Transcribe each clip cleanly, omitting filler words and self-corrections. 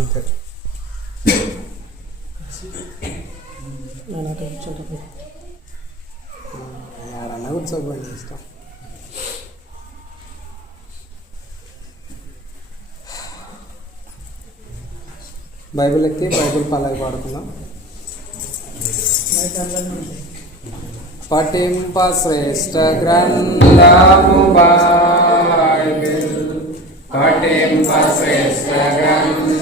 అంతే. నేను అక్కడ కూర్చోటప్పుడు ఎవరన్నా కూర్చోకపోయింది ఇష్టం. బైబిల్ ఎక్కి బైబిల్ పల్లవి పాడుకుందాం. పఠింప శ్రేష్ఠ గ్రంథము బైబిల్, పఠింప శ్రేష్ఠ గ్రంథము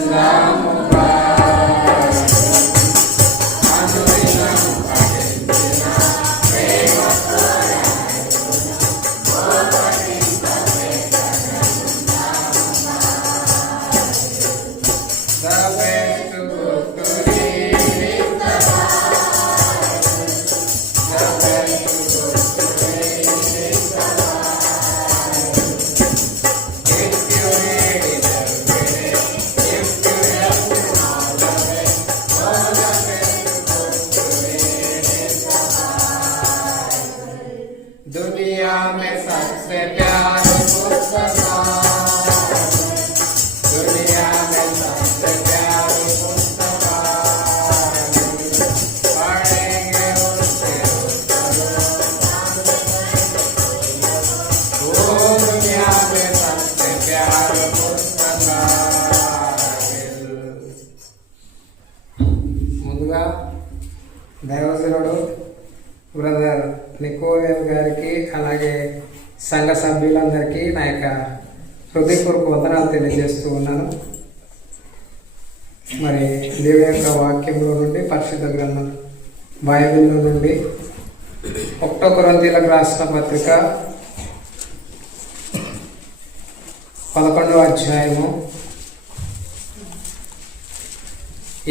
दुनिया में सबसे प्यारा पुस्तक, दुनिया में सबसे प्यारी पुस्तक, पढ़ेंगे उसके वो दुनिया में सबसे प्यारी पुस्तक. ముందుగా దైవజనుడు బ్రదర్ నికోలియన్ గారికి అలాగే సంఘ సభ్యులందరికీ నా యొక్క హృదయపూర్వక వందనాలు తెలియజేస్తూ ఉన్నాను. మరి దేవుని యొక్క వాక్యంలో నుండి, పరిశుద్ధ గ్రంథం బైబిల్లో నుండి 1 కొరింథీయులకు రాసిన పత్రిక 11వ అధ్యాయము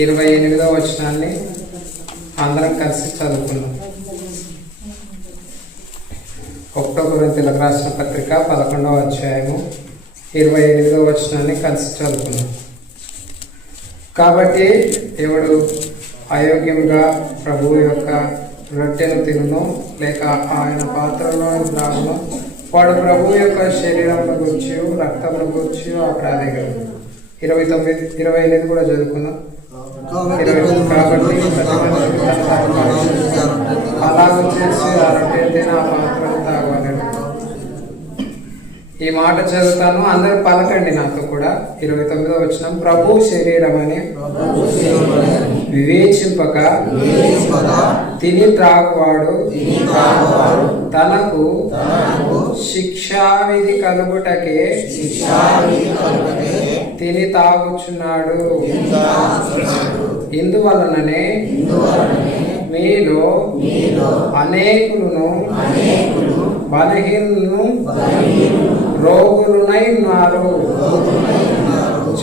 28వ వచనాన్ని అందరం కలిసి చదువుకున్నాం. 1 కొరింథీయులకు రాసిన పత్రిక 11వ అధ్యాయము 28వ వచనాన్ని కలిసి చదువుకున్నాం. కాబట్టి ఎవడు అయోగ్యంగా ప్రభువు యొక్క రొట్టెను తినును లేక ఆయన పాత్రలో త్రాగును వాడు ప్రభువు యొక్క శరీరంలో గురించి రక్తంలో గురించి అపరాధిగలడు. 28 కూడా చదువుకున్నాం. కాబట్టి అలాగ చేసి ఆ రొట్టె తిని ఆ పాత్రను తాగవలెను. ఈ మాట చదువుతాను, అందరూ పలకండి నాతో కూడా. 29వ వచనం, ప్రభు శరీరం అని వివేచింపక తిని త్రాగువాడు తనకు శిక్షావిధి కలుగుటకే తిని తాగుచున్నాడు. ఇందువలననే మీలో అనేకులను బలహీనులను రోగులునై ఉన్నారు.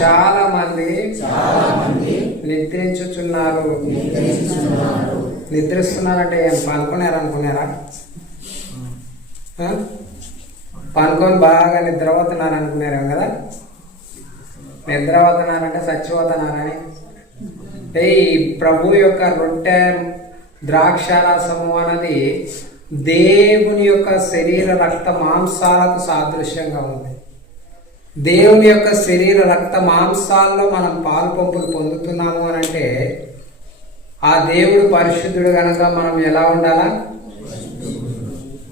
చాలా మంది నిద్రించుచున్నారు. నిద్రిస్తున్నారంటే ఏం పనుకున్నారనుకున్నారా? పనుకొని బాగా నిద్రపోతున్నారు అనుకున్నారేం కదా? నిద్రపోతున్నారంటే చచ్చిపోతున్నారని. ఈ ప్రభు యొక్క రొట్టె ద్రాక్షారసము అన్నది దేవుని యొక్క శరీర రక్త మాంసాలకు సాదృశ్యంగా ఉంది. దేవుని యొక్క శరీర రక్త మాంసాల్లో మనం పాలు పంపులు పొందుతున్నాము అని అంటే ఆ దేవుడు పరిశుద్ధుడు కనుక మనం ఎలా ఉండాలా?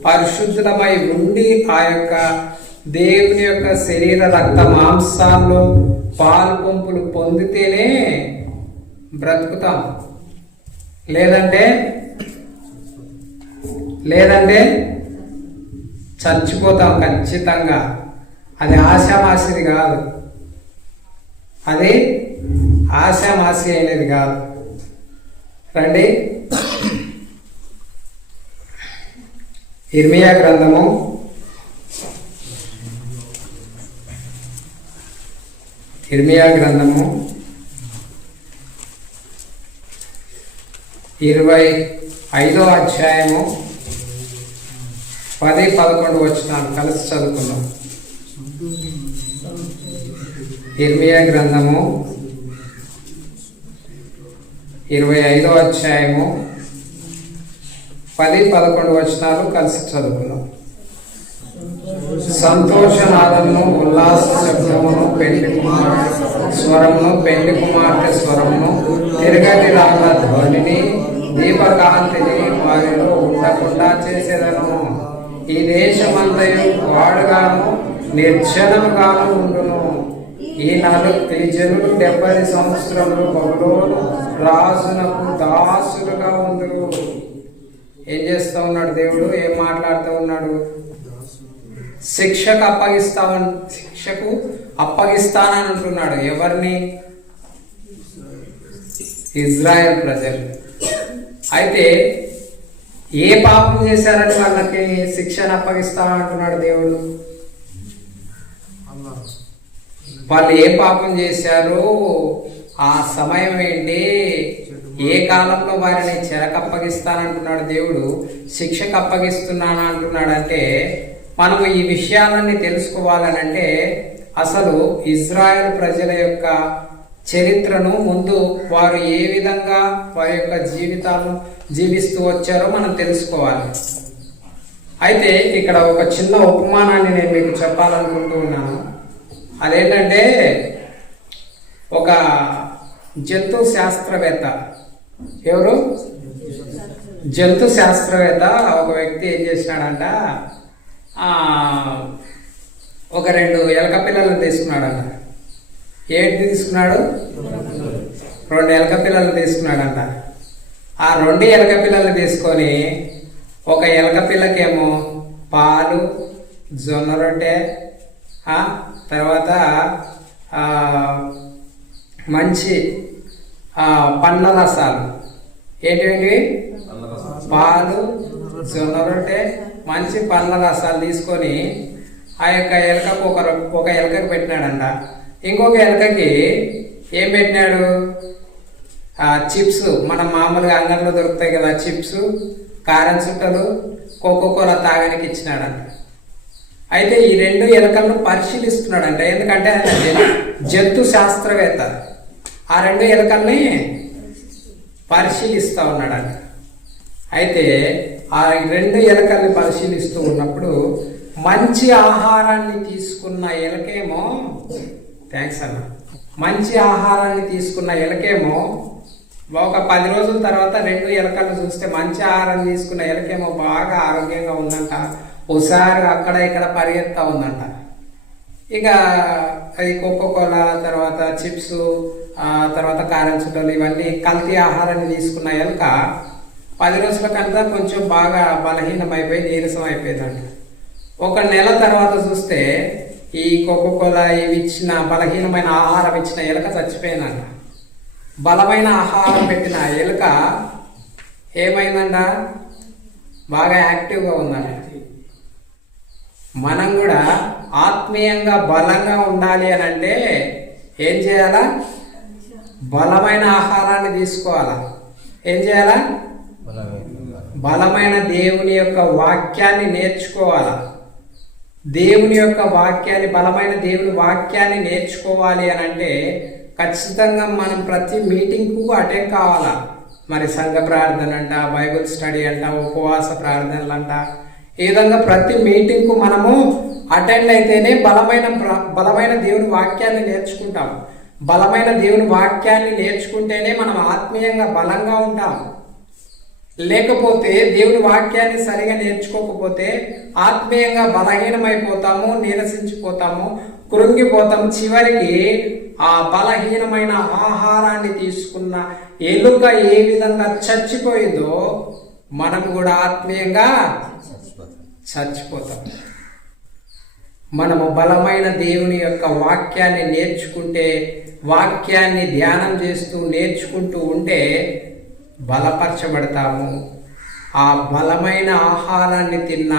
పరిశుద్ధులమై ఉండి ఆ యొక్క దేవుని యొక్క శరీర రక్త మాంసాల్లో పాలు పంపులు పొందితేనే బ్రతుకుతాం. లేదంటే చచ్చిపోతాం ఖచ్చితంగా. అది ఆశామాసిది కాదు, అది ఆశామాసి అయినది కాదు. రండి, ఇర్మియా గ్రంథము 25వ అధ్యాయము 10-11 వచనాలు కలిసి చదువుకున్నాం. ఇర్మియా గ్రంథము 25వ అధ్యాయము 10-11 వచనాలు కలిసి చదువుకున్నాం. సంతోషనాదమును ఉల్లాస శబ్దమును పెళ్లి కుమార్తె స్వరమును పెళ్లి కుమార్తె స్వరమును తిరగటి రాళ్ళ ధ్వనిని దీపకాంతిని వారిలో ఉండకుండా చేసేదను. ఈ దేశమంతయు వాడుగాను నిర్జనముగాను ఉండును. ఈ జనులు 70 సంవత్సరములు బబులోను రాజునకు దాసులుగా ఉండును. ఏం చేస్తూ ఉన్నాడు దేవుడు? ఏం మాట్లాడుతూ ఉన్నాడు? శిక్షకు అప్పగిస్తానని అంటున్నాడు. ఎవరిని? ఇజ్రాయెల్ ప్రజలు. అయితే ఏ పాపం చేశారని వాళ్ళకి శిక్షను అప్పగిస్తానంటున్నాడు దేవుడు? వాళ్ళు ఏ పాపం చేశారు, ఆ సమయం ఏంటి, ఏ కాలంలో వారిని చెరకప్పగిస్తానంటున్నాడు దేవుడు, శిక్షకు అప్పగిస్తున్నాను అంటున్నాడు. అంటే మనము ఈ విషయాలన్నీ తెలుసుకోవాలనంటే అసలు ఇజ్రాయెల్ ప్రజల యొక్క చరిత్రను, ముందు వారు ఏ విధంగా వారి యొక్క జీవితాలను జీవిస్తూ వచ్చారో మనం తెలుసుకోవాలి. అయితే ఇక్కడ ఒక చిన్న ఉపమానాన్ని నేను మీకు చెప్పాలనుకుంటూ ఉన్నాను. అదేంటంటే, ఒక జంతు శాస్త్రవేత్త, ఎవరు? జంతు శాస్త్రవేత్త ఒక వ్యక్తి ఏం చేసినాడంట, ఒక 2 ఎలక పిల్లలను తీసుకున్నాడంట. ఏంటి తీసుకున్నాడు? 2 ఎలక పిల్లలు తీసుకున్నాడంట. ఆ 2 ఎలక పిల్లలు తీసుకొని ఒక ఎలక పిల్లకేమో పాలు, జొన్న రొట్టె, తర్వాత మంచి పండ్ల రసాలు, ఏంటి పాలు, జొన్న రొట్టె, మంచి పండ్ల రసాలు తీసుకొని ఆ యొక్క ఎలకకు ఒక ఎలకకి పెట్టినాడంట. ఇంకొక ఎలకకి ఏం పెట్టినాడు? చిప్స్, మనం మామూలుగా అంగంలో దొరుకుతాయి కదా చిప్స్, కారం చుట్టలు, కోకోకోలా తాగడానికి ఇచ్చినాడంట. అయితే ఈ 2 ఎలకలను పరిశీలిస్తున్నాడంట. ఎందుకంటే జంతు శాస్త్రవేత్త ఆ 2 ఎలకల్ని పరిశీలిస్తూ ఉన్నాడంట. అయితే ఆ 2 ఎలకల్ని పరిశీలిస్తూ ఉన్నప్పుడు మంచి ఆహారాన్ని తీసుకున్న ఎలకేమో, థ్యాంక్స్ అన్న, మంచి ఆహారాన్ని తీసుకున్న ఎలకేమో ఒక 10 రోజుల తర్వాత 2 ఎలకలను చూస్తే మంచి ఆహారం తీసుకున్న ఎలకేమో బాగా ఆరోగ్యంగా ఉందంట. ఒకసారి అక్కడ ఇక్కడ పరిగెత్తా ఉందంట. ఇక అది కోకోకోలా, తర్వాత చిప్స్, తర్వాత కారం చుట్టలు, ఇవన్నీ కల్తీ ఆహారాన్ని తీసుకున్న ఎలక 10 రోజుల కంతా కొంచెం బాగా బలహీనమైపోయి నీరసం అయిపోయిందంట. ఒక నెల తర్వాత చూస్తే ఈ కోకోకోలా ఇవి ఇచ్చిన బలహీనమైన ఆహారం ఇచ్చిన ఎలక చచ్చిపోయిందంట. బలమైన ఆహారం పెట్టిన ఎలుక ఏమైందంట? బాగా యాక్టివ్గా ఉందంట. మనం కూడా ఆత్మీయంగా బలంగా ఉండాలి అని అంటే ఏం చేయాలా? బలమైన ఆహారాన్ని తీసుకోవాలా. ఏం చేయాలా? బలమైన దేవుని యొక్క వాక్యాన్ని నేర్చుకోవాలా. దేవుని యొక్క వాక్యాన్ని, బలమైన దేవుని వాక్యాన్ని నేర్చుకోవాలి అని అంటే ఖచ్చితంగా మనం ప్రతి మీటింగ్కు అటెండ్ కావాలా. మరి సంఘ ప్రార్థన అంట, బైబిల్ స్టడీ అంట, ఉపవాస ప్రార్థనలు అంట, ఈ విధంగా ప్రతి మీటింగ్కు మనము అటెండ్ అయితేనే బలమైన దేవుని వాక్యాన్ని నేర్చుకుంటాం. బలమైన దేవుని వాక్యాన్ని నేర్చుకుంటేనే మనం ఆత్మీయంగా బలంగా ఉంటాం. లేకపోతే దేవుని వాక్యాన్ని సరిగా నేర్చుకోకపోతే ఆత్మీయంగా బలహీనమైపోతాము, నీరసించిపోతాము, కృంగిపోతాము. చివరికి ఆ బలహీనమైన ఆహారాన్ని తీసుకున్న ఎలుక ఏ విధంగా చచ్చిపోయిందో మనం కూడా ఆత్మీయంగా చచ్చిపోతాం. మనము బలమైన దేవుని యొక్క వాక్యాన్ని నేర్చుకుంటే, వాక్యాన్ని ధ్యానం చేస్తూ నేర్చుకుంటూ ఉంటే బలపరచబడతాము. ఆ బలమైన ఆహారాన్ని తిన్న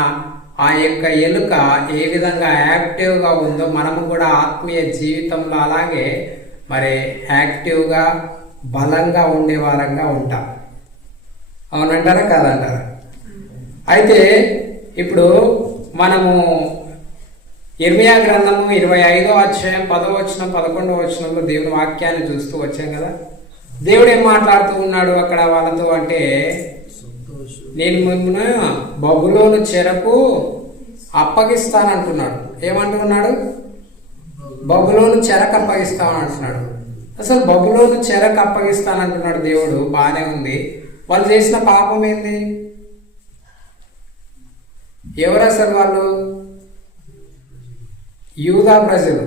ఆ యొక్క ఎలుక ఏ విధంగా యాక్టివ్గా ఉందో మనము కూడా ఆత్మీయ జీవితంలో అలాగే మరి యాక్టివ్గా బలంగా ఉండే వారంగా ఉంటాం. అవునంటారా కాదంటారా? అయితే ఇప్పుడు మనము ఇర్మియా గ్రంథము 25వ అధ్యాయం 10వ వచనం 11వ వచనంలో దేవుని వాక్యాన్ని చూస్తూ వచ్చాం కదా. దేవుడు ఏం మాట్లాడుతూ ఉన్నాడు అక్కడ వాళ్ళతో అంటే, నేను మిమ్మల్ని బబులోను చెరకు అప్పగిస్తానంటున్నాడు. ఏమంటున్నాడు? బబులోను చెరకు అప్పగిస్తానంటున్నాడు. అసలు బబులోను చెరకు అప్పగిస్తానంటున్నాడు దేవుడు, బాగానే ఉంది. వాళ్ళు చేసిన పాపం ఏంది? ఎవరు అసలు వాళ్ళు? యూదా ప్రజలు,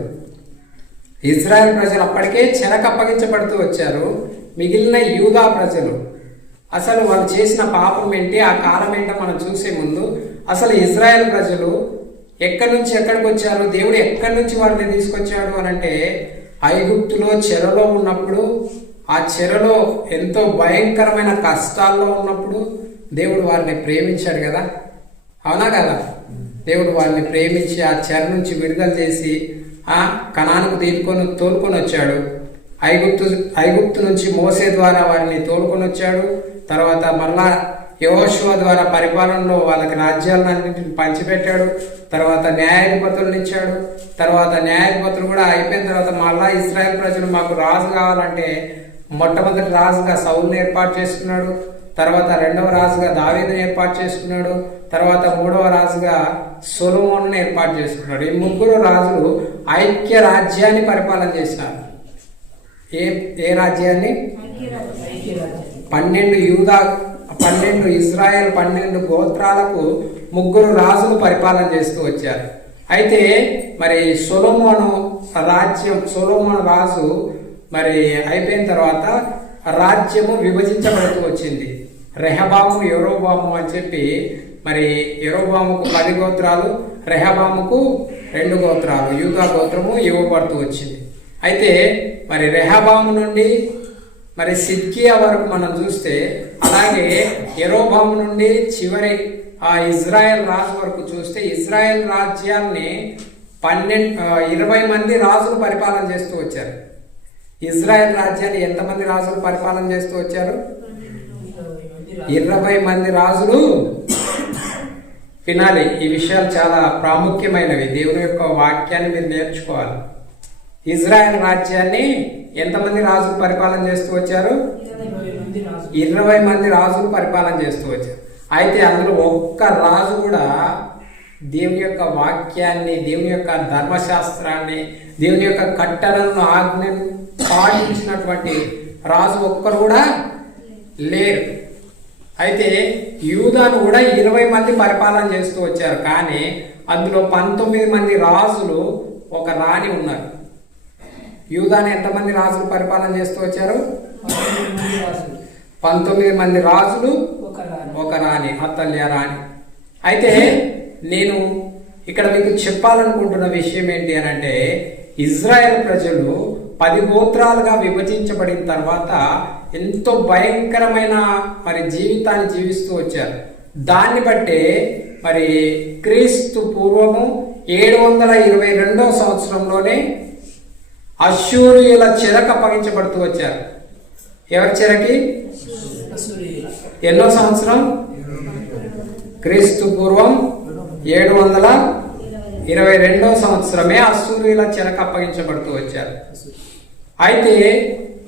ఇజ్రాయెల్ ప్రజలు అప్పటికే చెరకు అప్పగించబడుతూ వచ్చారు. మిగిలిన యూదా ప్రజలు అసలు వాళ్ళు చేసిన పాపం ఏంటి, ఆ కాలం ఏంటో మనం చూసే ముందు అసలు ఇజ్రాయెల్ ప్రజలు ఎక్కడి నుంచి ఎక్కడికి వచ్చారు, దేవుడు ఎక్కడి నుంచి వారిని తీసుకొచ్చాడు అని అంటే, ఐగుప్తులో చెరలో ఉన్నప్పుడు, ఆ చెరలో ఎంతో భయంకరమైన కష్టాల్లో ఉన్నప్పుడు దేవుడు వారిని ప్రేమించాడు కదా, అవునా కదా? దేవుడు వారిని ప్రేమించి ఆ చెర నుంచి విడుదల చేసి ఆ కనానుకు తోలుకొని వచ్చాడు. ఐగుప్తు నుంచి మోసే ద్వారా వారిని తోలుకొని వచ్చాడు. తర్వాత మళ్ళా యెహోషువ ద్వారా పరిపాలనలో వాళ్ళకి రాజ్యాలన్నింటిని పంచిపెట్టాడు. తర్వాత న్యాయాధిపతులను ఇచ్చాడు. తర్వాత న్యాయాధిపతులు కూడా అయిపోయిన తర్వాత మళ్ళా ఇశ్రాయేల్ ప్రజలు మాకు రాజు కావాలంటే మొట్టమొదటి రాజుగా సౌలుని ఏర్పాటు చేసుకున్నాడు. తర్వాత రెండవ రాజుగా దావీదుని ఏర్పాటు చేసుకున్నాడు. తర్వాత మూడవ రాజుగా సొలొమోనుని ఏర్పాటు చేసుకున్నాడు. ఈ ముగ్గురు రాజులు ఐక్య రాజ్యాన్ని పరిపాలన చేసినారు. ఏ రాజ్యాన్ని? 12 ఇజ్రాయెల్ 12 గోత్రాలకు ముగ్గురు రాజులు పరిపాలన చేస్తూ వచ్చారు. అయితే మరి సొలొమోను రాజు మరి అయిపోయిన తర్వాత రాజ్యము విభజించబడుతూ వచ్చింది. రెహబాము, యరొబాము అని చెప్పి, మరి యరొబాముకు 10 గోత్రాలు, రెహబాముకు 2 గోత్రాలు, యూదా గోత్రము ఇవ్వబడుతూ వచ్చింది. అయితే మరి రెహబాము నుండి మరి సిద్కియా వరకు మనం చూస్తే, అలాగే యరొబాము నుండి చివరి ఆ ఇజ్రాయెల్ రాజు వరకు చూస్తే, ఇజ్రాయెల్ రాజ్యాన్ని 20 మంది రాజులు పరిపాలన చేస్తూ వచ్చారు. ఇజ్రాయెల్ రాజ్యాన్ని ఎంతమంది రాజులు పరిపాలన చేస్తూ వచ్చారు? 20 మంది రాజులు. వినాలి, ఈ విషయాలు చాలా ప్రాముఖ్యమైనవి. దేవుని యొక్క వాక్యాన్ని మీరు నేర్చుకోవాలి. ఇజ్రాయెల్ రాజ్యాన్ని ఎంతమంది రాజులు పరిపాలన చేస్తూ వచ్చారు? 20 మంది రాజులు పరిపాలన చేస్తూ వచ్చారు. అయితే అందులో ఒక్క రాజు కూడా దేవుని యొక్క వాక్యాన్ని, దేవుని యొక్క ధర్మశాస్త్రాన్ని, దేవుని యొక్క కట్టడలను, ఆజ్ఞను పాటించినటువంటి రాజు ఒక్కరు కూడా లేరు. అయితే యూదాను కూడా 20 మంది పరిపాలన చేస్తూ వచ్చారు. కానీ అందులో 19 మంది రాజులు, ఒక రాణి ఉన్నారు. యూదాను ఎంతమంది రాజులు పరిపాలన చేస్తూ వచ్చారు? 19 మంది రాజులు, ఒక రాణి, అతల్య రాణి. అయితే నేను ఇక్కడ మీకు చెప్పాలనుకుంటున్న విషయం ఏంటి అని అంటే, ఇజ్రాయెల్ ప్రజలు 10 గోత్రాలుగా విభజించబడిన తర్వాత ఎంతో భయంకరమైన మరి జీవితాన్ని జీవిస్తూ వచ్చారు. దాన్ని బట్టే మరి క్రీస్తు పూర్వము 722వ సంవత్సరంలోనే అష్షూరియుల చెరకు అప్పగించబడుతూ వచ్చారు. ఎవరి చెరకి? ఎన్నో సంవత్సరం? క్రీస్తు పూర్వం 722వ సంవత్సరమే అష్షూరియుల చెరకు అప్పగించబడుతూ వచ్చారు. అయితే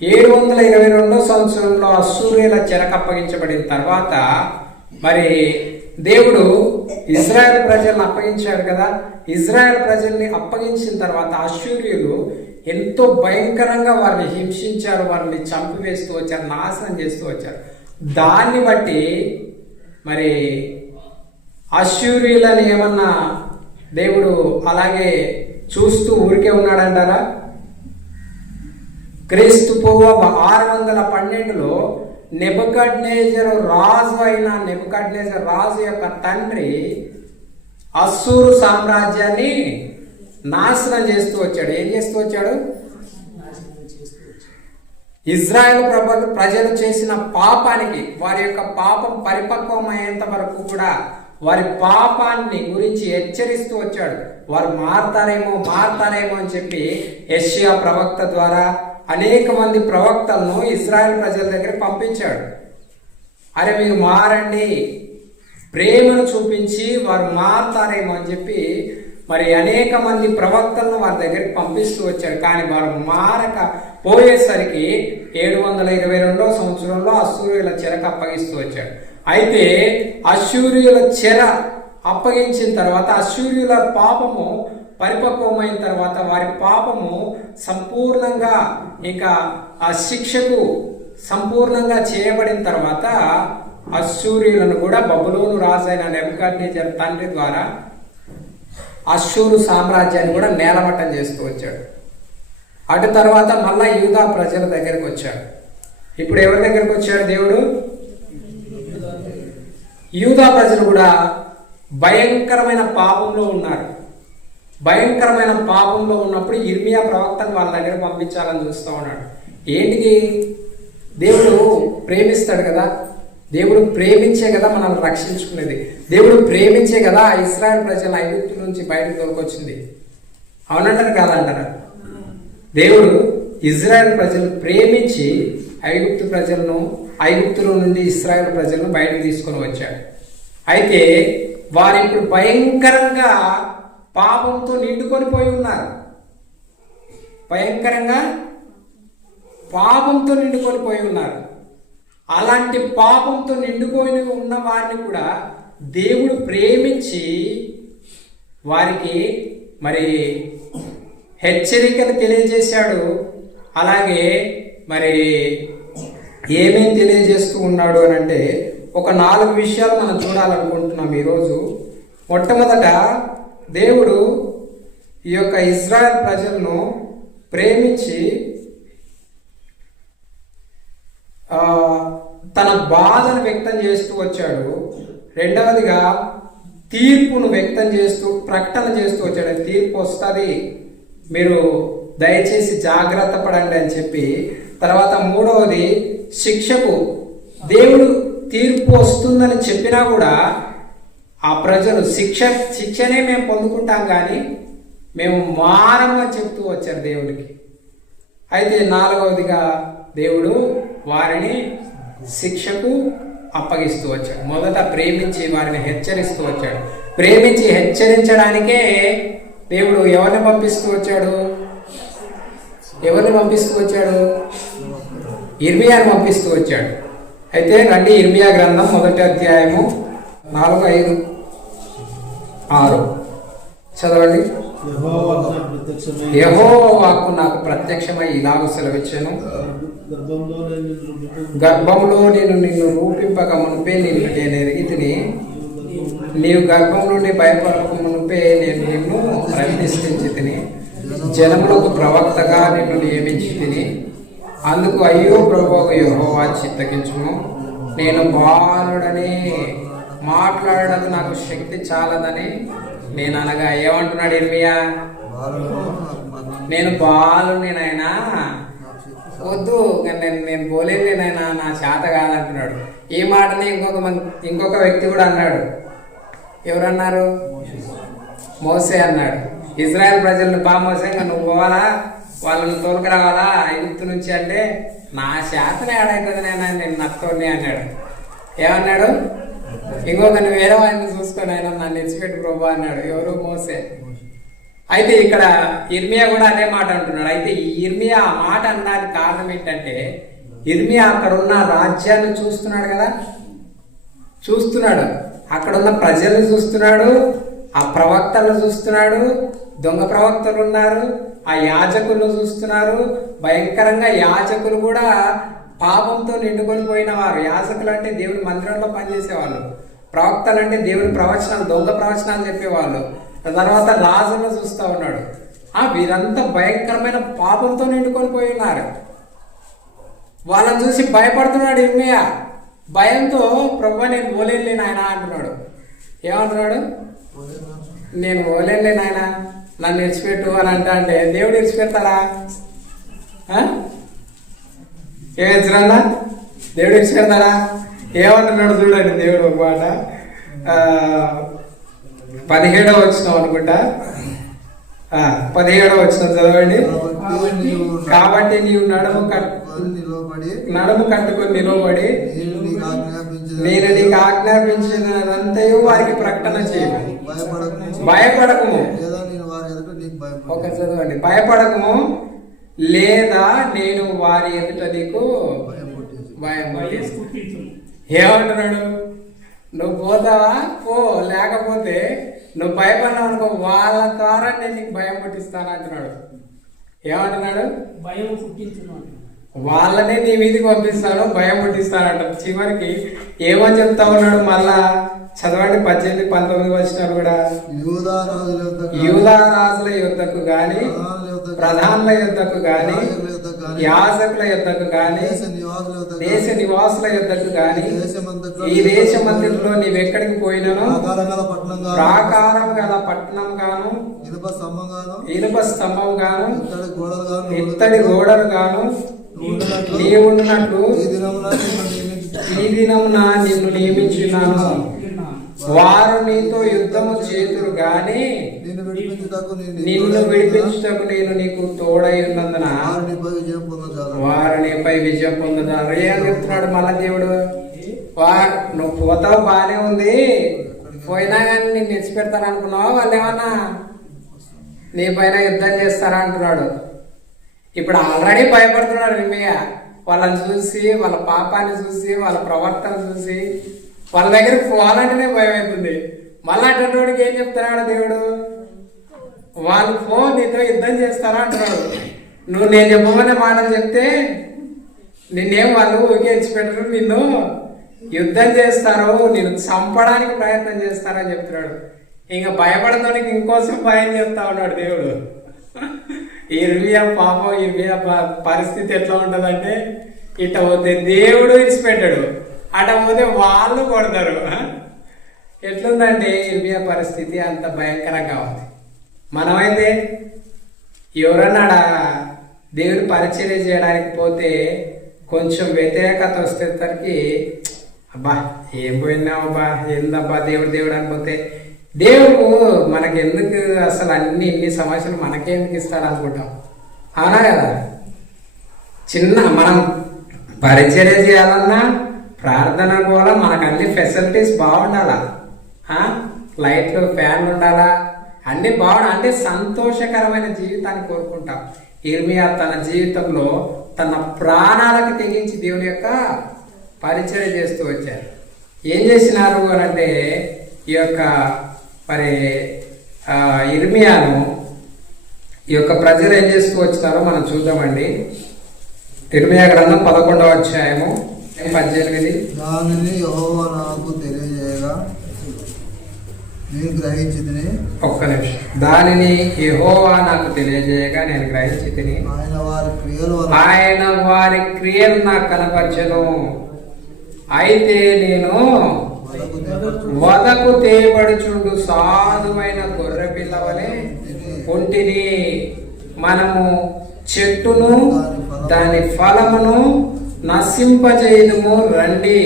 722వ సంవత్సరంలో అష్షూరియుల చెరకు అప్పగించబడిన తర్వాత మరి దేవుడు ఇజ్రాయెల్ ప్రజల్ని అప్పగించాడు కదా. ఇజ్రాయెల్ ప్రజల్ని అప్పగించిన తర్వాత అష్షూరియులు ఎంతో భయంకరంగా వారిని హింసించారు, వారిని చంపివేస్తూ వచ్చారు, నాశనం చేస్తూ వచ్చారు. దాన్ని బట్టి మరి అష్షూరియులని ఏమన్నా దేవుడు అలాగే చూస్తూ ఊరికే ఉన్నాడంటారా? క్రీస్తు పూర్వం 612లో నెబుకద్నెజరు రాజు అయిన నెబుకద్నెజరు రాజు యొక్క తండ్రి అష్షూరు సామ్రాజ్యాన్ని నాశనం చేస్తూ వచ్చాడు. ఏం చేస్తూ వచ్చాడు? ఇజ్రాయెల్ ప్రజలు చేసిన పాపానికి, వారి యొక్క పాపం పరిపక్వమయ్యేంత వరకు కూడా వారి పాపాన్ని గురించి హెచ్చరిస్తూ వచ్చాడు. వారు మారతారేమో అని చెప్పి యెషయా ప్రవక్త ద్వారా అనేక మంది ప్రవక్తలను ఇజ్రాయెల్ ప్రజల దగ్గర పంపించాడు. అరే మీరు మారండి, ప్రేమను చూపించి వారు మారతారేమో అని చెప్పి మరి అనేక మంది ప్రవక్తలను వారి దగ్గరికి పంపిస్తూ వచ్చాడు. కానీ వారు మారక పోయేసరికి 722వ సంవత్సరంలో అష్షూరియుల చెరకు అప్పగిస్తూ వచ్చాడు. అయితే అష్షూరియుల చెర అప్పగించిన తర్వాత అశ్షూర్యుల పాపము పరిపక్వమైన తర్వాత వారి పాపము సంపూర్ణంగా ఇంకా ఆ శిక్షకు సంపూర్ణంగా చేయబడిన తర్వాత అశ్షూర్యులను కూడా బబులోను రాజైన నెబుకద్నెజర్ తండ్రి ద్వారా అశ్షూరు సామ్రాజ్యాన్ని కూడా నేలమట్టం చేస్తూ వచ్చాడు. అటు తర్వాత మళ్ళా యూదా ప్రజల దగ్గరకు వచ్చాడు. ఇప్పుడు ఎవరి దగ్గరకు వచ్చాడు దేవుడు? యూదా ప్రజలు కూడా భయంకరమైన పాపంలో ఉన్నారు. భయంకరమైన పాపంలో ఉన్నప్పుడు ఇర్మియా ప్రవక్తను వాళ్ళ దగ్గర పంపించాలని చూస్తూ ఉన్నాడు. ఏంటికి? దేవుడు ప్రేమిస్తాడు కదా, దేవుడు ప్రేమించే కదా మనల్ని రక్షించుకునేది, దేవుడు ప్రేమించే కదా ఇశ్రాయేల్ ప్రజలు ఐగుప్తు నుంచి బయటకు తోలుకొచ్చింది. అవునంటారు కాదంటారా? దేవుడు ఇజ్రాయెల్ ప్రజలు ప్రేమించి ఐగుప్తులో నుండి ఇశ్రాయేల్ ప్రజలను బయటకు తీసుకొని వచ్చాడు. అయితే వారు ఇప్పుడు భయంకరంగా పాపంతో నిండుకొని పోయి ఉన్నారు. భయంకరంగా పాపంతో నిండుకొని పోయి ఉన్నారు. అలాంటి పాపంతో నిండుకొని ఉన్న వారిని కూడా దేవుడు ప్రేమించి వారికి మరి హెచ్చరికను తెలియజేశాడు. అలాగే మరి ఏమేమి తెలియజేస్తూ ఉన్నాడు అని అంటే ఒక 4 విషయాలు మనం చూడాలనుకుంటున్నాం ఈరోజు. మొట్టమొదట దేవుడు ఈ యొక్క ఇజ్రాయెల్ ప్రజలను ప్రేమించి తన బాధను వ్యక్తం చేస్తూ వచ్చాడు. రెండవదిగా తీర్పును వ్యక్తం చేస్తూ ప్రకటన చేస్తూ వచ్చాడు. తీర్పు వస్తుంది, మీరు దయచేసి జాగ్రత్త పడండి అని చెప్పి. తర్వాత మూడవది శిక్షకు దేవుడు తీర్పు వస్తుందని చెప్పినా కూడా ఆ ప్రజలు శిక్షనే మేము పొందుకుంటాం కానీ మేము మారమని చెప్తూ వచ్చారు దేవుడికి. అయితే నాలుగవదిగా దేవుడు వారిని శిక్షకు అప్పగిస్తూ వచ్చాడు. మొదట ప్రేమించి వారిని హెచ్చరిస్తూ వచ్చాడు. ప్రేమించి హెచ్చరించడానికే దేవుడు ఎవరిని పంపిస్తూ వచ్చాడు? ఇర్మియాను పంపిస్తూ వచ్చాడు. అయితే రండి, ఇర్మియా గ్రంథం 1వ అధ్యాయము 4, 5, 6 చదవండి. యెహోవా వాక్కు నాకు ప్రత్యక్షమై ఇలాగ సెలవిచ్చెను, గర్భంలో నేను నిన్ను రూపింపక మునిపే నేను ఎరిగితిని, నీవు గర్భం నుండి భయపడక మునిపే నేను నిన్ను ప్రతిష్ఠించి తిని, జనములకు ప్రవక్తగా నిన్ను నియమించి తిని. అందుకు అయ్యో ప్రభువు యెహోవా చిత్తగించుము, నేను బాలుడని మాట్లాడడానికి నాకు శక్తి చాలదని నేను అనగా. ఏమంటున్నాడు ఇర్మియా? నేను బాలుని నాయనా, వద్దు, నేను పోలేను నాయనా, నా చేత కాదంటున్నాడు. ఈ మాటని ఇంకొక వ్యక్తి కూడా అన్నాడు. ఎవరన్నారు? మోసే అన్నాడు. ఇజ్రాయెల్ ప్రజలను మోసే, నువ్వు పోవాలా, వాళ్ళని తోలుకురావాలా ఐగుప్తు నుంచి అంటే, నా శాతం ఏడైతుంది నాయన, నేను నత్తోని అన్నాడు. ఏమన్నాడు? ఇంకొకరిని వేరే వాడిని చూసుకొని ఆయన నన్ను ఇచ్చిపెట్టు ప్రభు అన్నాడు. ఎవరు? మోసే. అయితే ఇక్కడ ఇర్మియా కూడా అదే మాట అంటున్నాడు. అయితే ఈ ఇర్మియా ఆ మాట అనడానికి కారణం ఏంటంటే, ఇర్మియా అక్కడ ఉన్న రాజ్యాన్ని చూస్తున్నాడు కదా, చూస్తున్నాడు, అక్కడున్న ప్రజల్ని చూస్తున్నాడు, ఆ ప్రవక్తలను చూస్తున్నాడు, దొంగ ప్రవక్తలు ఉన్నారు, ఆ యాజకులను చూస్తున్నారు. భయంకరంగా యాజకులు కూడా పాపంతో నిండుకొని పోయిన వారు. యాజకులు అంటే దేవుని మందిరంలో పనిచేసేవాళ్ళు, ప్రవక్తలు అంటే దేవుని ప్రవచనాలు, దొంగ ప్రవచనాలు చెప్పేవాళ్ళు. తర్వాత రాజులను చూస్తూ ఉన్నాడు. వీరంతా భయంకరమైన పాపంతో నిండుకొని పోయి ఉన్నారు. వాళ్ళని చూసి భయపడుతున్నాడు ఇర్మియా. భయంతో ప్రభువా నేను పోలేనులే నాయన అంటున్నాడు. ఏమంటున్నాడు? నేను పోలేనులే నాయన, నన్ను విడిచిపెట్టు అని అంటే దేవుడు విడిచిపెడతారా? ఏమిచ్చినా దేవుడు విడిచిపెడతారా? ఏమంటున్నాడు చూడండి దేవుడు ఒక మాట. 17వ వచనం అనుకుంటా, 17వ వచనం చదవండి. కాబట్టి నీవు నడుము కట్టుకొని నిలబడి నేను నీకు ఆజ్ఞాపించినంతయు వారికి ప్రకటన చేయము. భయపడకము. ఒక చదవండి. భయపడకము, లేదా నేను వారి ఎదుట నీకు భయం. ఏమంటున్నాడు? నువ్వు పోతావా పో, లేకపోతే నువ్వు భయపడినావు అనుకో వాళ్ళ ద్వారా నేను నీకు భయం పుట్టిస్తాను అంటున్నాడు. ఏమంటున్నాడు? భయం పుట్టించున్నాడు. వాళ్ళనే నీ మీదకి పంపిస్తాను, భయం పుట్టిస్తానంట. చివరికి ఏమని చెప్తా ఉన్నాడు మళ్ళా చదవండి 18, 19 వచ్చినారు కూడా. యూదా రాజుల యుద్ధకు గాని, ప్రధానుల యుద్ధకు గాని, యాజకుల యుద్ధకు గాని, దేశ నివాసుల యుద్ధకు గాని, ఈ దేశమంతటిలో నీవెక్కడికి పోయినను ప్రాకారం గల పట్టణం గాను, ఇనుప స్తంభం గాను, ఇత్తడి గోడలు గాను నీవున్నట్లు ఈ దినమున నిన్ను నియమించున్నాను. వారు నీతో యుద్ధము చేతురు గాని నిన్ను విడిపించుటకు నేను నీకు తోడై ఉన్నందున వారు నీపై విజయం పొందుతారు. ఏం చెప్తున్నాడు మళ్ళా దేవుడు? నువ్వు పోతావు బానే ఉంది, పోయినా కానీ నేను నిలిచిపెడతాను అనుకున్నావా? వాళ్ళు ఏమన్నా నీ పైన యుద్ధం చేస్తారా అంటున్నాడు. ఇప్పుడు ఆల్రెడీ భయపడుతున్నాడు ఇర్మియా. వాళ్ళని చూసి, వాళ్ళ పాపాన్ని చూసి, వాళ్ళ ప్రవర్తన చూసి వాళ్ళ దగ్గరికి పోవాలంటేనే భయం అవుతుంది. మళ్ళీ అటువంటి వాడికి ఏం చెప్తున్నాడు దేవుడు? వాళ్ళు నీతో యుద్ధం చేస్తారా అంటున్నాడు. నువ్వు నేను చెప్పమనే మాటలు చెప్తే నిన్నేం వాళ్ళు ఊకేచ్చిపెట్టరు, నిన్ను యుద్ధం చేస్తారు, నిన్ను చంపడానికి ప్రయత్నం చేస్తారని చెప్తున్నాడు. ఇంకా భయపడతానికి ఇంకోసం భయం చెప్తా ఉన్నాడు దేవుడు. ఇర్మియా పాపం, ఇర్మియా పరిస్థితి ఎట్లా ఉంటుందంటే ఇట్ట పోతే దేవుడు విడిచిపెట్టాడు, అట పోతే వాళ్ళు కొడతారు. ఎట్లుందంటే ఇర్మియా పరిస్థితి అంత భయంకరంగా ఉంది. మనమైతే ఎవరన్నాడా దేవుడు పరిచర్య చేయడానికి పోతే కొంచెం వ్యతిరేకత వస్తేసరికి అబ్బా ఏం పోయినావబ్బా, ఏందబ్బా దేవుడు దేవుడు అనిపోతే దేవుడు మనకి ఎందుకు అసలు ఇన్ని సమస్యలు మనకే ఎందుకు ఇస్తాడు అనుకుంటాం. అవునా కదా? మనం పరిచర్య చేయాలన్నా ప్రార్థన కూడా మనకు అన్ని ఫెసిలిటీస్ బాగుండాలా, లైట్లు ఫ్యాన్లు ఉండాలా, అన్ని అంటే సంతోషకరమైన జీవితాన్ని కోరుకుంటాం. ఇర్మియా తన జీవితంలో తన ప్రాణాలకు తెగించి దేవుని యొక్క పరిచర్య చేస్తూ వచ్చారు. ఏం చేసినారు అని అంటే ఈ యొక్క ఇర్మియాను ఈ యొక్క ప్రజలు ఏం చేస్తూ వచ్చినారో మనం చూద్దామండి. ఇర్మియా గ్రంథం 11వ అధ్యాయము 18. దానిని యెహోవా నాకు తెలియజేయగా నేను గ్రహించితిని. ఒక్క నిమిషం. దానిని యెహోవా నాకు తెలియజేయగా నేను గ్రహించితిని. ఆయన వారి క్రియలు నాకు కనపరచెను. అయితే నేను వదకు తేబడుచుండు సాధువైన గొర్రె పిల్లవలే ఉంటిని. మనము చెట్టును దాని ఫలమును నశింపజేయుదుము రండి.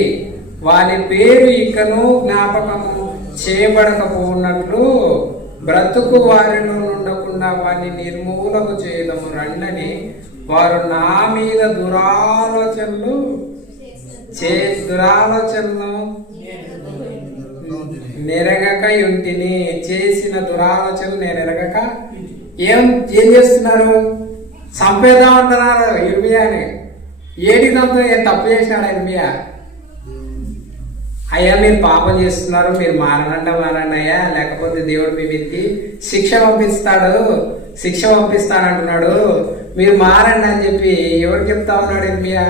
వాని పేరు ఇకను జ్ఞాపకము చేయబడకపోనట్లు బ్రతుకు వారిలో ఉండకుండా వారిని నిర్మూలము చేయదము రండని వారు నా మీద దురాలోచనలు నెరగక ఉంటిని. చేసిన దురాలోచనలు నేను ఎరగక ఏం చేస్తున్నారు? చంపేద్దాం అంటున్నారు ఇర్మియాని. ఏడిదంతా ఏం తప్పు చేసినాడు ఇర్మియా? అయ్యా మీరు పాపం చేస్తున్నారు, మీరు మారనంట మారండి అయ్యా, లేకపోతే దేవుడు మీ మీదకి శిక్ష పంపిస్తానంటున్నాడు, మీరు మారండి అని చెప్పి ఎవరు చెప్తా ఉన్నాడు ఇర్మియా?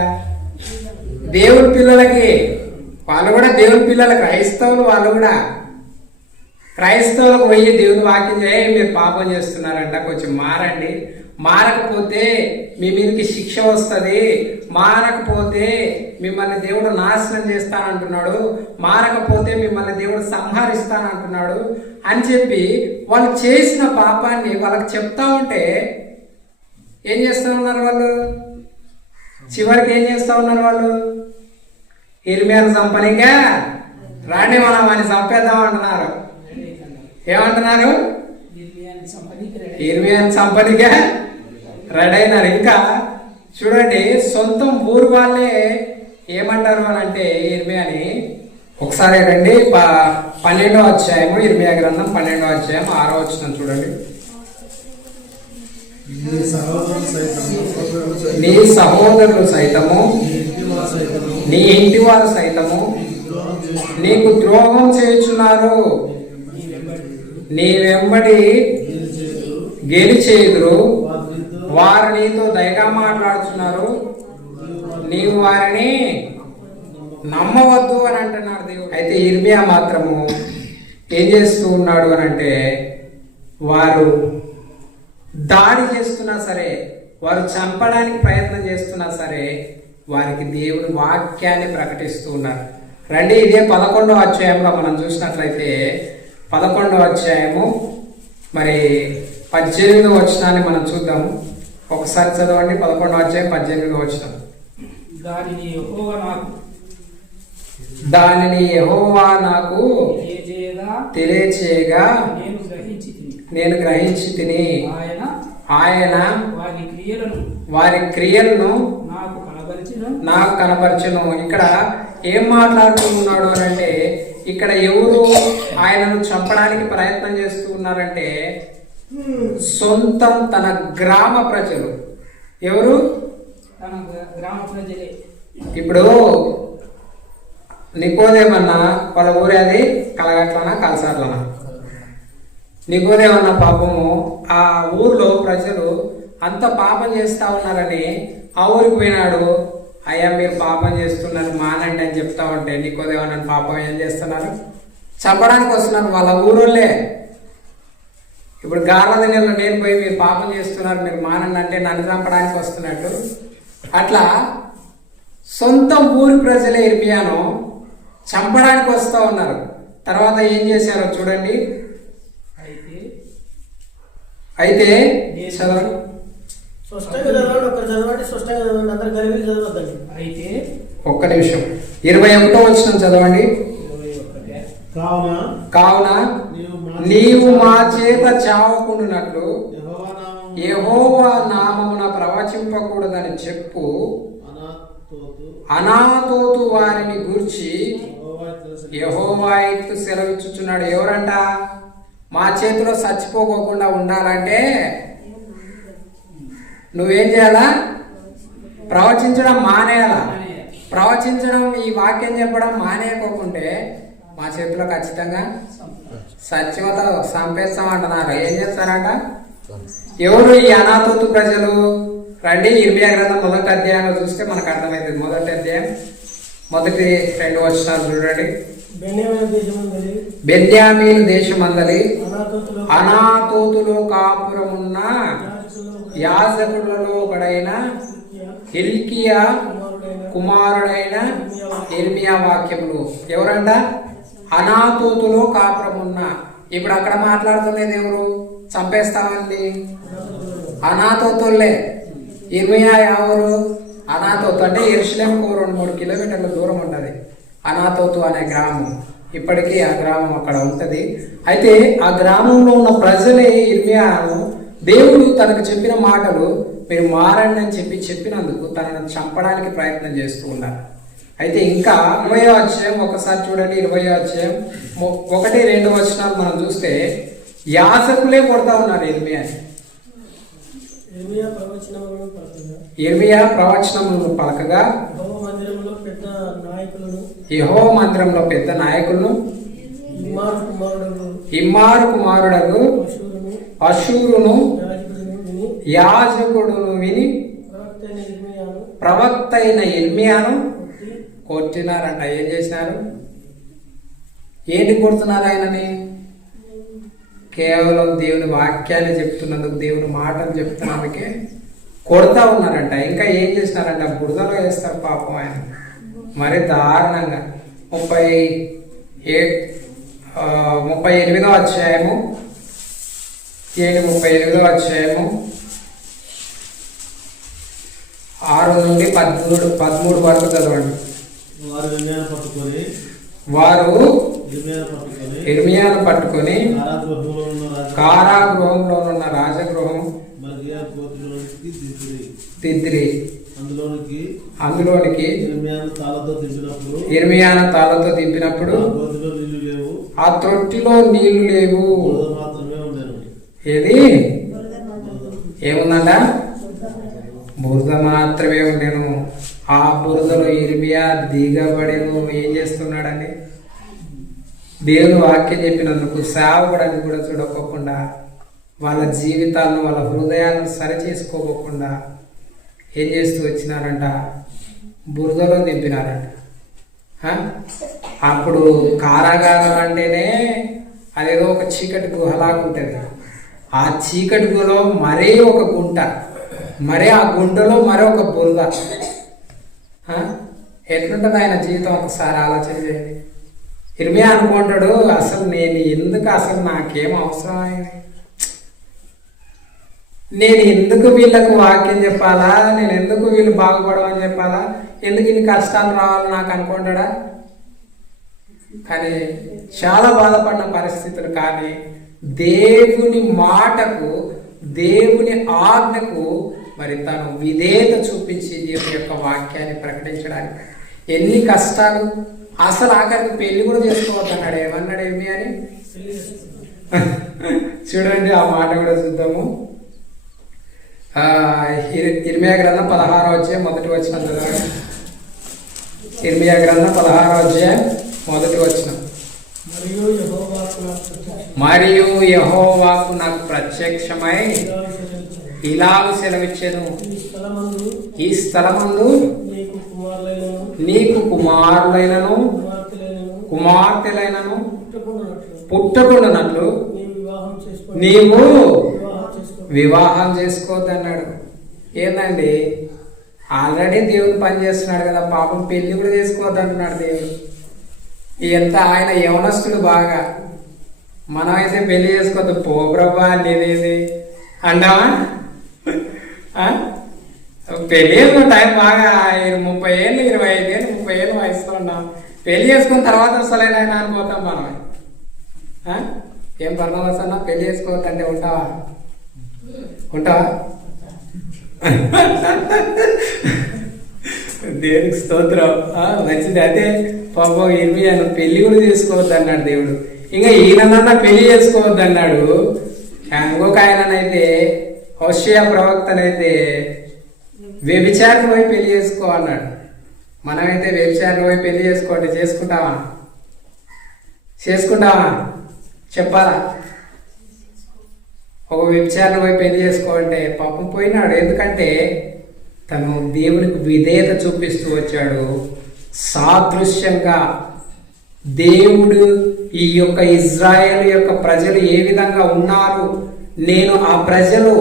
దేవుడి పిల్లలకి. వాళ్ళు కూడా దేవుడి పిల్లలు, క్రైస్తవులు. వాళ్ళు కూడా క్రైస్తవులకు పోయి దేవుని వాక్యం చేయ మీరు పాపం చేస్తున్నారంట, కొంచెం మారండి, మారకపోతే మీ మీదకి శిక్ష వస్తుంది, మారకపోతే మిమ్మల్ని దేవుడు నాశనం చేస్తానంటున్నాడు, మారకపోతే మిమ్మల్ని దేవుడు సంహరిస్తానంటున్నాడు అని చెప్పి వాళ్ళు చేసిన పాపాన్ని వాళ్ళకి చెప్తా ఉంటే ఏం చేస్తా ఉన్నారు వాళ్ళు? చివరికి ఏం చేస్తా ఉన్నారు వాళ్ళు? ఇర్మియాను చంపనిగా రాండి మనం అని చంపేద్దాం అంటున్నారు. ఏమంటున్నారు? ఇర్మియాను చంపనిగా రెడీ అయినారు. ఇంకా చూడండి, సొంతం ఊరు వాళ్ళే ఏమంటారు అని అంటే ఇర్మియాని, ఒకసారి రండి 12వ అధ్యాయము, ఇర్మియా గ్రంథం 12వ అధ్యాయం 6వ వచనం చూడండి. నీ సహోదరులు సైతము నీ ఇంటి వారు సైతము నీకు ద్రోహం చేయుచున్నారు. నీ వెంబడి గెలిచేదురు. వారు నీతో దయగా మాట్లాడుతున్నారు. నీవు వారిని నమ్మవద్దు అని అంటున్నాడు దేవుడు. అయితే ఇర్మియా మాత్రము ఏం చేస్తూ ఉన్నాడు అని అంటే, వారు దాడి చేస్తున్నా సరే, వారు చంపడానికి ప్రయత్నం చేస్తున్నా సరే, వారికి దేవుని వాక్యాన్ని ప్రకటిస్తూ ఉన్నారు. రండి, ఇదే 11వ అధ్యాయంలో మనం చూసినట్లయితే 11వ అధ్యాయము మరి 18వ వచనాన్ని మనం చూద్దాము. ఒకసారి చదవండి. 11వ అధ్యాయం 18వ వచనం. దానిని యెహోవా నాకు తెలియచేయగా నేను గ్రహించి తిని, ఆయన వారి క్రియలను నాకు కనపరచును. ఇక్కడ ఏం మాట్లాడుతున్నాడు అని అంటే, ఇక్కడ ఎవరు ఆయనను చంపడానికి ప్రయత్నం చేస్తూ ఉన్నారంటే, సొంతం తన గ్రామ ప్రజలు. ఎవరు? ఇప్పుడు నికోదేమన్నా వాళ్ళ ఊరే, అది కలగట్లనా కలసాట్లనా? నికోదేమన్నా పాపము ఆ ఊర్లో ప్రజలు అంత పాపం చేస్తా ఉన్నారని ఆ ఊరికి పోయినాడు. అయ్యా మీరు పాపం చేస్తున్నారు, మానండి అని చెప్తా ఉంటే నికోదేమన్నా పాపం ఏం చేస్తున్నారు? చంపడానికి వస్తున్నారు వాళ్ళ ఊరోళ్ళే. ఇప్పుడు గార్ల నెలలో నేను పోయి మీరు పాపం చేస్తున్నారు, మీరు మానండి అంటే నన్ను చంపడానికి వస్తున్నట్టు. అట్లా సొంత ఊరి ప్రజలే ఇర్మియాను చంపడానికి వస్తూ ఉన్నారు. తర్వాత ఏం చేశారో చూడండి. అయితే చదవండి, ఒక్క నిమిషం. 21వ వచనం చదవండి. కావున నీవు మా చేత చావకుండునట్లు యెహోవా నామమున ప్రవచింపకూడదని చెప్పు. అనాతోతు వారిని గూర్చి యెహోవా ఇట్లు సెలవిచ్చుచున్నాడు. ఎవరంట? మా చేతిలో చచ్చిపోకోకుండా ఉండాలంటే నువ్వేం చేయాలా? ప్రవచించడం మానేయాలా. ప్రవచించడం, ఈ వాక్యం చెప్పడం మానేయకోకుంటే మా చేతిలో ఖచ్చితంగా సత్యవత సంపేస్తామంటున్నారు. ఏం చేస్తారంట? ఎవరు ఈ అనాథోతు ప్రజలు? రండి, ఇర్మియా గ్రంథం 1వ అధ్యాయంలో చూస్తే మనకు అర్థమవుతుంది. 1వ అధ్యాయం 1-2 వచనాలు చూడండి. బెన్యామీను దేశమందలి అనాతోతులో కాపురమున్న యాజకులలో ఒకడైన హిల్కియా కుమారుడైన ఇర్మియా వాక్యములు. ఎవరంట? అనాతోతులో కాపురమున్న. ఇప్పుడు అక్కడ మాట్లాడుతున్నది ఎవరు? చంపేస్తామండి అనాతోతుల్లే. ఇర్మియా ఎవరు? అనాతోతు అంటే యెరూషలేముకు 2-3 కిలోమీటర్ల దూరం ఉంటుంది అనాతోతు అనే గ్రామం. ఇప్పటికీ ఆ గ్రామం అక్కడ ఉంటుంది. అయితే ఆ గ్రామంలో ఉన్న ప్రజలే ఇర్మియాను దేవుడు తనకు చెప్పిన మాటలు మీరు మారండి అని చెప్పినందుకు తనను చంపడానికి ప్రయత్నం చేస్తూ ఉన్నారు. అయితే ఇంకా 20వ అధ్యాయం ఒకసారి చూడండి. 20వ అధ్యాయం 1-2 వచనాలు మనం చూస్తే యాజకులే కొడతా ఉన్నారు ఇర్మియాని. ఇర్మియా ప్రవచనములను పలకగా యెహోవా మందిరంలో పెద్ద నాయకులను ఇమ్మారు కుమారుడగు అషూరును యాజకుడును విని ప్రవక్త అయిన ఇర్మియాను కొట్టినారంట. ఏం చేసినారు? ఏంటి కొడుతున్నారు ఆయనని? కేవలం దేవుని వాక్యాన్ని చెప్తున్నందుకు, దేవుని మాటలు చెప్తున్నందుకే కొడతా ఉన్నారంట. ఇంకా ఏం చేసినారంట? బురదలో వేస్తారు పాపం ఆయన. మరి దారుణంగా 38వ అధ్యాయము 38వ అధ్యాయము 6-13 వరకు చదవండి. వారు ఇర్మియాను పట్టుకొని కారాగృహంలో ఉన్న రాజగృహం తిద్దిరి. అందులోనికి ఇర్మియాను తాళతో దింపినప్పుడు ఆ తొట్టిలో నీళ్లు లేవు. ఏది ఏముందంట? బురద మాత్రమే ఉండేను. ఆ బురదలో ఇర్మియా దిగబడేను. ఏం చేస్తున్నాడని దేవుని వాక్యం చెప్పినందుకు సేవకుడానికి కూడా చూడకోకుండా, వాళ్ళ జీవితాలను వాళ్ళ హృదయాలను సరిచేసుకోకుండా ఏం చేస్తూ వచ్చినారంట, బురదలో దింపినారంట. అప్పుడు కారాగారం అంటేనే అదేదో ఒక చీకటి గుహలాగా ఉంటుంది. ఆ చీకటి గుహలో మరీ ఒక గుంట, మరీ ఆ గుంటలో మరో ఒక బురద. ఎట్లుంటుంది ఆయన జీవితం? ఒకసారి ఆలోచన చేయండి. ఇర్మియా అనుకుంటాడు, అసలు నేను ఎందుకు, అసలు నాకేం అవసరం అయింది, నేను ఎందుకు వీళ్ళకు వాక్యం చెప్పాలా, నేను ఎందుకు వీళ్ళు బాగుపడమని చెప్పాలా, ఎందుకు ఇన్ని కష్టాలు రావాలని నాకు అనుకుంటాడా? కానీ చాలా బాధపడిన పరిస్థితులు. కానీ దేవుని మాటకు, దేవుని ఆజ్ఞకు మరి తను విధేయత చూపించి దేవుని యొక్క వాక్యాన్ని ప్రకటించడానికి ఎన్ని కష్టాలు. అసలు ఆఖరికి పెళ్లి కూడా చేసుకోవద్దు అన్నాడు. ఏమన్నాడు ఏమి అని చూడండి, ఆ మాట కూడా చూద్దాము. ఇర్మియా గ్రంథం 16వ అధ్యాయం మొదటి వచనం చదవండి. ఇర్మియా గ్రంథం 16వ అధ్యాయం మొదటి వచనం. మరియు యెహోవాకు నాకు ప్రత్యక్షమై ఇలాగ సెలవిచ్చెను, ఈ స్థలమందు నీకు కుమారులైనను కుమార్తెలైనను పుట్టకుండానట్లు నీవు వివాహం చేసుకోవద్దన్నాడు. ఏందండి, ఆల్రెడీ దేవుని పని చేస్తున్నాడు కదా, పాపం పెళ్లి కూడా చేసుకోవద్దంటున్నాడు దేవుడు. ఎంత ఆయన యవనస్తుడు బాగా. మనం అయితే పెళ్లి చేసుకోవద్దు, పోబ్రబ్బా అనేది అంటావా? పెళ్లి చేసుకున్న టైం బాగా 30 ఏళ్ళు 25 ఏళ్ళు 30 ఏళ్ళు వయసులో ఉన్నాం. పెళ్లి చేసుకున్న తర్వాత అసలైన ఆయన అనుకోతాం మనం. ఏం పర్ణం వస్తున్నా పెళ్లి చేసుకోవద్దంటే ఉంటావా? ఉంటావా? దేవుడికి స్తోత్రం. మంచిది. అదే పాపం ఇర్మియాను పెళ్లి కూడా చేసుకోవద్దు అన్నాడు దేవుడు. ఇంకా ఈయనన్నా పెళ్లి చేసుకోవద్దు అన్నాడు. ఇంకొక ఆయననైతే హోషేయ ప్రవక్తనైతే వ్యభిచారం పోయి పెళ్లి చేసుకో అన్నాడు. మనమైతే వ్యభిచారం పోయి పెళ్లి చేసుకోండి, చేసుకుంటావా? చేసుకుంటావా? చెప్పాలా? ఒక వ్యభిచారం పోయి పెళ్లి చేసుకోవాలంటే పాపం పోయినాడు. ఎందుకంటే తను దేవునికి విధేయత చూపిస్తూ వచ్చాడు. సాదృశ్యంగా దేవుడు ఈ యొక్క ఇజ్రాయేల్ యొక్క ప్రజలు ఏ విధంగా ఉన్నారు, నేను ఆ ప్రజలు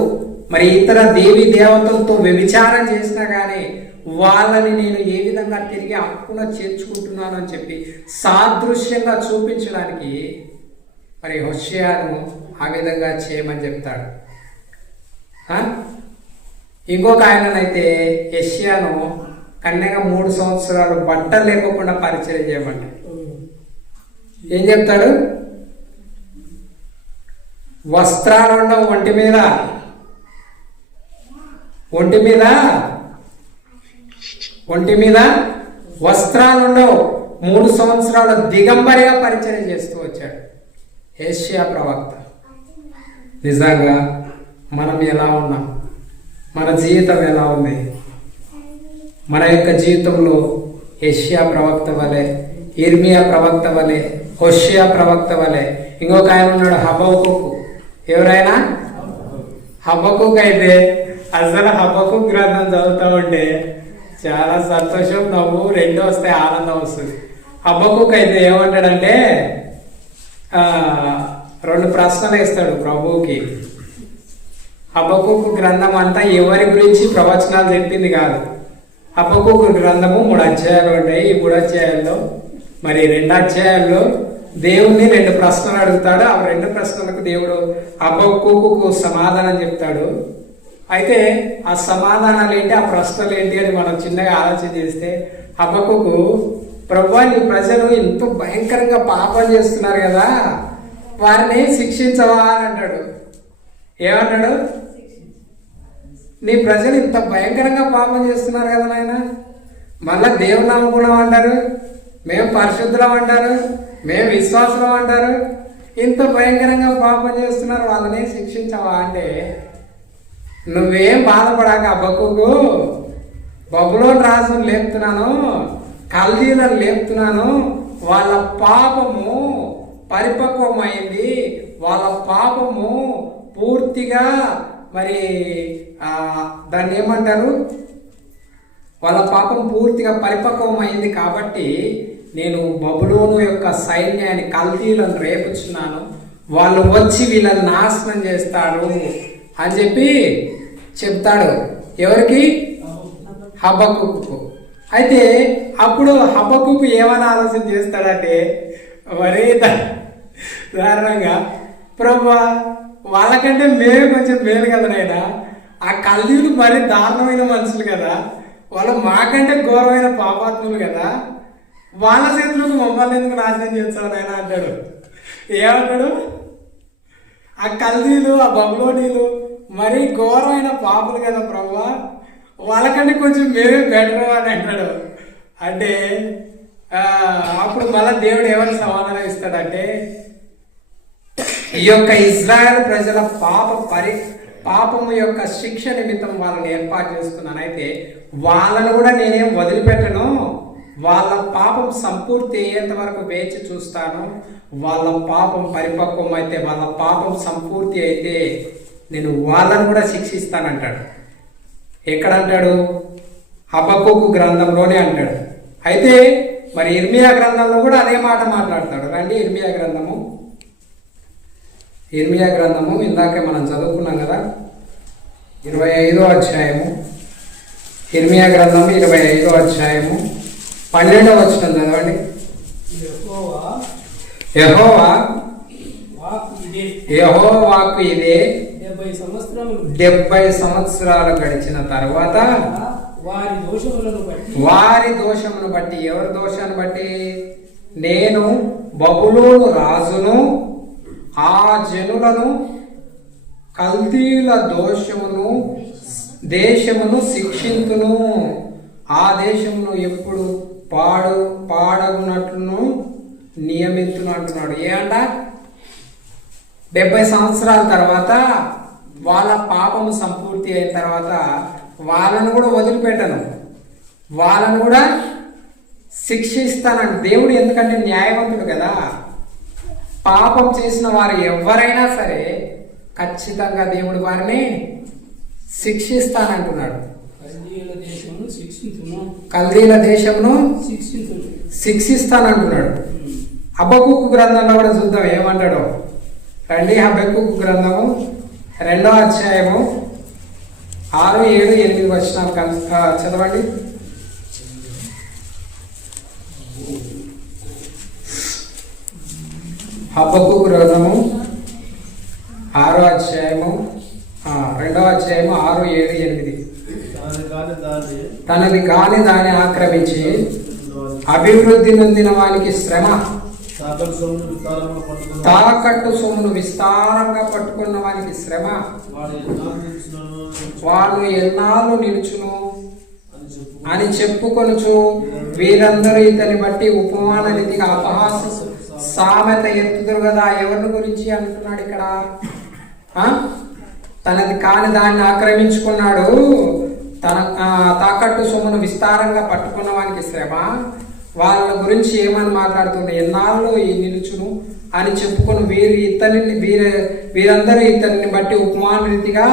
మరి ఇతర దేవి దేవతలతో వ్యభిచారం చేసినా కానీ వాళ్ళని నేను ఏ విధంగా తిరిగి హక్కున చేర్చుకుంటున్నాను అని చెప్పి సాదృశ్యంగా చూపించడానికి మరి హోషేయను ఆ విధంగా చేయమని చెప్తాడు. ఇంకొక ఆయననైతే యెషయాను కన్యగా 3 సంవత్సరాలు బట్టలు లేకుండా పరిచయం చేయమంటాడు. ఏం చెప్తాడు? వస్త్రాలు ఉండవు ఒంటి మీద వస్త్రాలు ఉండవు. 3 సంవత్సరాల దిగంబరిగా పరిచయం చేస్తూ వచ్చాడు యెషయా ప్రవక్త. నిజంగా మనం ఎలా ఉన్నాం? మన జీవితం ఎలా ఉంది? మన యొక్క జీవితంలో యెషయా ప్రవక్త వలె, ఇర్మియా ప్రవక్త వలె, హోషేయ ప్రవక్త వలె, ఇంకొక ఆయన ఉన్నాడు హబక్కుకు. ఎవరైనా హబక్కుకు అయితే అసలు హబక్కుకు గ్రంథం చదువుతూ ఉంటే చాలా సంతోషం, నవ్వు రెండు వస్తాయి, ఆనందం వస్తుంది. హబక్కుకు అయితే ఏమంటాడంటే 2 ప్రశ్నలు వేస్తాడు ప్రభువుకి. హబక్కుకు గ్రంథం అంతా ఎవరి గురించి ప్రవచనాలు చెప్పింది కాదు. హబక్కుకు గ్రంథము 3 అధ్యాయాలు ఉంటాయి. ఈ 3 అధ్యాయాల్లో మరి 2 అధ్యాయాల్లో దేవుణ్ణి 2 ప్రశ్నలు అడుగుతాడు. ఆ 2 ప్రశ్నలకు దేవుడు హబక్కుకు సమాధానం చెప్తాడు. అయితే ఆ సమాధానాలు ఏంటి, ఆ ప్రశ్నలు ఏంటి అని మనం చిన్నగా ఆలోచన చేస్తే, హబక్కుకు ప్రభువా నీ ప్రజలు ఎంతో భయంకరంగా పాపం చేస్తున్నారు కదా, వారిని శిక్షించవా అని అంటాడు. ఏమంటాడు? నీ ప్రజలు ఇంత భయంకరంగా పాపం చేస్తున్నారు కదా నాయన, మళ్ళా దేవుని నమ్ముకున్నాం అంటారు, మేము పరిశుద్ధులం అంటారు, మేము విశ్వాసులం అంటారు, ఇంత భయంకరంగా పాపం చేస్తున్నారు, వాళ్ళని శిక్షించవా అంటే, నువ్వేం బాధపడాక హబక్కుకు, బబులోను రాజును లేపుతున్నాను, కల్దీలను లేపుతున్నాను, వాళ్ళ పాపము పరిపక్వమైంది, వాళ్ళ పాపము పూర్తిగా మరి దాన్ని ఏమంటారు, వాళ్ళ పాపం పూర్తిగా పరిపక్వమైంది కాబట్టి నేను బబులోను యొక్క సైన్యాన్ని, కల్దీలను రేపుచున్నాను, వాళ్ళు వచ్చి వీళ్ళని నాశనం చేస్తారు అని చెప్పి చెప్తాడు. ఎవరికి? హబక్కుకు. అయితే అప్పుడు హబక్కుకు ఏమని ఆలోచన చేస్తాడంటే, మరీ దారుణంగా, ప్రభువా వాళ్ళకంటే మేమే కొంచెం మేలు కదా నాయనా, ఆ కల్దీలు మరీ దారుణమైన మనుషులు కదా, వాళ్ళు మాకంటే ఘోరమైన పాపాత్ములు కదా, వాళ్ళ చేతులకు మమ్మల్ని ఎందుకు నాశనం చేస్తావు నాయనా అంటాడు. ఏమంటాడు? ఆ కల్దీలు, ఆ బబులోనీలు మరీ ఘోరమైన పాపులు కదా ప్రభువా, వాళ్ళకంటే కొంచెం మేమే బెటర్ అని అంటాడు. అంటే అప్పుడు మళ్ళీ దేవుడు ఏమని సమాధానం ఇస్తాడంటే, ఈ యొక్క ఇజ్రాయెల్ ప్రజల పాపము యొక్క శిక్ష నిమిత్తం వాళ్ళని ఏర్పాటు చేసుకున్నాను. అయితే వాళ్ళను కూడా నేనేం వదిలిపెట్టను, వాళ్ళ పాపం సంపూర్తి అయ్యేంత వరకు వేచి చూస్తాను. వాళ్ళ పాపం పరిపక్వం అయితే, వాళ్ళ పాపం సంపూర్తి అయితే నేను వాళ్ళను కూడా శిక్షిస్తానంటాడు. ఎక్కడంటాడు? హబక్కుకు గ్రంథంలోనే అంటాడు. అయితే మరి ఇర్మియా గ్రంథంలో కూడా అదే మాట మాట్లాడతాడు. రండి ఇర్మియా గ్రంథము ఇందాకే మనం చదువుకున్నాం కదా, 25వ అధ్యాయము. ఇర్మియా గ్రంథము 25వ అధ్యాయము 12వ వచనం చదవండి. యెహోవా వాక్కు ఇదే, 70 సంవత్సరాలు గడిచిన తర్వాత వారి దోషమును బట్టి, ఎవరి దోషాన్ని బట్టి? నేను బబులోను రాజును ఆ జనులను కల్దీల దేశమును శిక్షింతును, ఆ దేశమును ఎప్పుడు పాడగునట్లును నియమించును అంటున్నాడు. ఏమంట? 70 సంవత్సరాల తర్వాత వాళ్ళ పాపము సంపూర్తి అయిన తర్వాత వాళ్ళను కూడా వదిలిపెట్టను, వాళ్ళను కూడా శిక్షిస్తానంట దేవుడు. ఎందుకంటే న్యాయవంతుడు కదా. పాపం చేసిన వారు ఎవరైనా సరే ఖచ్చితంగా దేవుడు వారిని శిక్షిస్తానంటున్నాడు. కల్దీల దేశమును శిక్షిస్తానంటున్నాడు. హబక్కుకు గ్రంథంలో కూడా చూద్దాం ఏమంటాడో. రండి హబక్కుకు గ్రంథము 2వ అధ్యాయము 6, 7, 8 వచనాలు చదవండి. హబక్కుకు గ్రంథము 6వ అధ్యాయము 2వ అధ్యాయము 6, 7, 8. తనది కాని దాన్ని ఆక్రమించి అభివృద్ధి నొందిన వానికి శ్రమ, తాకట్టు సొమ్మును విస్తారంగా పట్టుకున్న వానికి శ్రమ, వాళ్ళు ఎన్నాళ్ళు నిలుచును అని చెప్పుకొనుచు వీరందరూ ఇతని బట్టి ఉపమాన రీతిగా అపహాస సామెత ఎత్తుదురు కదా. ఎవరిని గురించి అంటున్నాడు ఇక్కడ? తనది కాని దాన్ని ఆక్రమించుకున్నాడు, తన తాకట్టు సొమ్మును విస్తారంగా పట్టుకున్న వానికి శ్రమ, వాళ్ళ గురించి ఏమని మాట్లాడుతుంది? ఎన్నాళ్ళు ఈ నిలుచును అని చెప్పుకొని వీరందరూ ఇతన్ని బట్టి ఉపమాన రీతిగా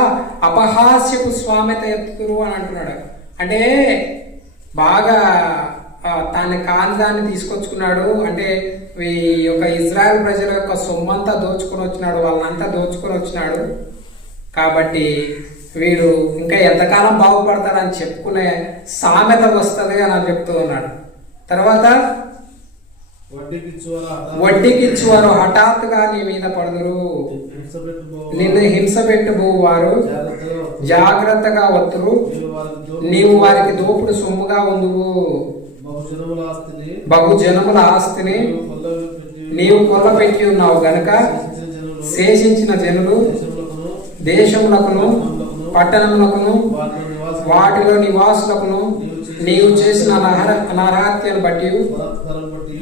అపహాస్యపు స్వామెత ఎత్తుతురు అని అంటున్నాడు. అంటే బాగా తాను కాని దాన్ని తీసుకొచ్చుకున్నాడు. అంటే ఈ యొక్క ఇజ్రాయెల్ ప్రజల యొక్క సొమ్మంతా దోచుకొని వచ్చినాడు, వాళ్ళంతా దోచుకొని వచ్చినాడు. కాబట్టి వీడు ఇంకా ఎంతకాలం బాగుపడతారని చెప్పుకునే సామెత వస్తుంది అని చెప్తూ ఉన్నాడు. తర్వాత వడ్డీకిచ్చువారు హఠాత్తుగా నీ మీద పడుదురు, నిన్ను హింస పెట్టుబో వారు జాగ్రత్తగా వత్తురు, నీవు వారికి దోపుడు సొమ్ముగా ఉందువు. బహుజనముల ఆస్తిని నీవు కొల్లపెట్టి ఉన్నావు గనుక శేషించిన జనులు దేశములకును పట్టణములకును వాటిలో నివాసులకును నీవు చేసిన నరహత్యను బట్టి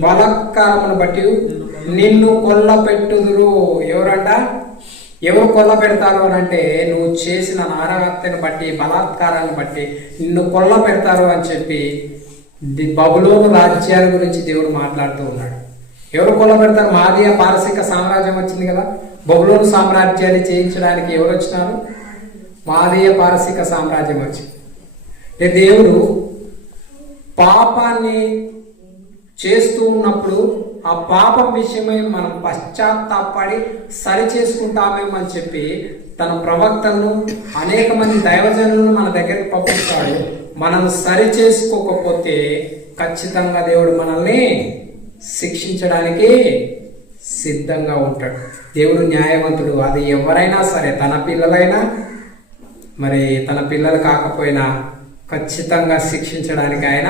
బలాత్కారమును బట్టి నిన్ను కొల్ల పెట్టుదురు. ఎవరంట? ఎవరు కొల్ల పెడతారు అని అంటే, నువ్వు చేసిన నరహత్యను బట్టి బలాత్కారాన్ని బట్టి నిన్ను కొల్ల పెడతారు అని చెప్పి బబులోను రాజ్యాల గురించి దేవుడు మాట్లాడుతూ ఉన్నాడు. ఎవరు కొల్లబెడతారు? మాదీయ పారసిక సామ్రాజ్యం వచ్చింది కదా. బబులోను సామ్రాజ్యాన్ని చేయించడానికి ఎవరు వచ్చినారు? మాదీయ పారసిక సామ్రాజ్యం వచ్చింది. దేవుడు పాపాన్ని చేస్తూ ఉన్నప్పుడు ఆ పాపం విషయమై మనం పశ్చాత్తాపడి సరి చేసుకుంటామేమని చెప్పి తన ప్రవక్తలను అనేక మంది దైవజనులను మన దగ్గరికి పంపిస్తాడు. మనం సరి చేసుకోకపోతే ఖచ్చితంగా దేవుడు మనల్ని శిక్షించడానికి సిద్ధంగా ఉంటాడు. దేవుడు న్యాయవంతుడు. అది ఎవరైనా సరే, తన పిల్లలైనా మరి తన పిల్లలు కాకపోయినా ఖచ్చితంగా శిక్షించడానికి ఆయన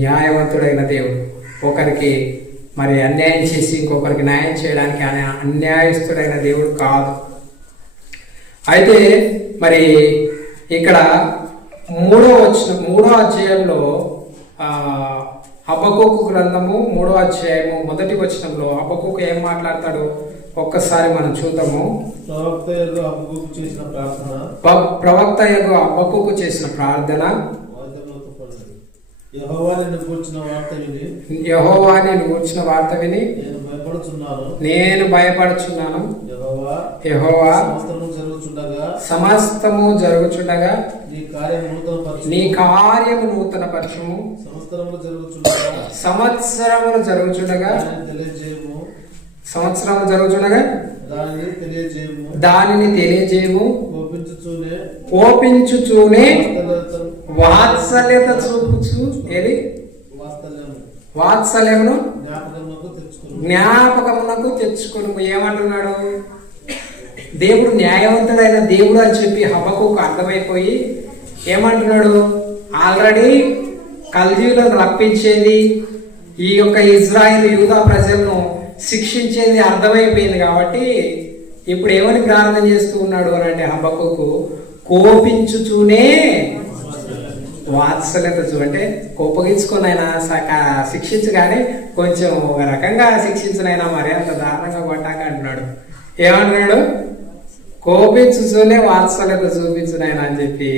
న్యాయవంతుడైన దేవుడు. ఒకరికి మరి అన్యాయం చేసి ఇంకొకరికి న్యాయం చేయడానికి ఆయన అన్యాయస్తుడైన దేవుడు కాదు. అయితే మరి ఇక్కడ మూడో అధ్యాయంలో హబక్కూకు గ్రంథము 3వ అధ్యాయము 1వ వచనంలో హబక్కూకు ఏం మాట్లాడతాడు ఒక్కసారి మనం చూద్దాము. ప్రవక్త యగు హబక్కూకు చేసిన ప్రార్థన. యెహోవా నిన్ను గూర్చిన వార్త విని నేను భయపడుచున్నాను. యెహోవా సమస్తము జరుగుచుండగా నీ కార్యము నూతనపరచుము. సంవత్సరములు జరుగుచుండగా దానిని తెలియజేయము. కోపించుచూనే వాత్సల్యత చూపుచు వాత్సల్యమును జ్ఞాపకమునకు తెచ్చుకుని. ఏమంటున్నాడు? దేవుడు న్యాయవంతుడైన దేవుడు అని చెప్పి హబక్కూకు అర్థమైపోయి ఏమంటున్నాడు? ఆల్రెడీ కల్దీయులను రప్పించేది, ఈ యొక్క ఇజ్రాయిల్ యూదా ప్రజలను శిక్షించేది అర్థమైపోయింది కాబట్టి ఇప్పుడు ఏమని ప్రార్థన చేస్తూ ఉన్నాడు అని అంటే హబక్కూకు కోపించుచూనే వాత్సల్యత అంటే కోపగించుకొని అయినా శిక్షించు, కానీ కొంచెం ఒక రకంగా శిక్షించనైనా మరి అంత దారుణంగా కొట్టాక అంటున్నాడు. ఏమంటున్నాడు? కోపించుతూనే వాత్సల్యత చూపించునైనా అని చెప్పి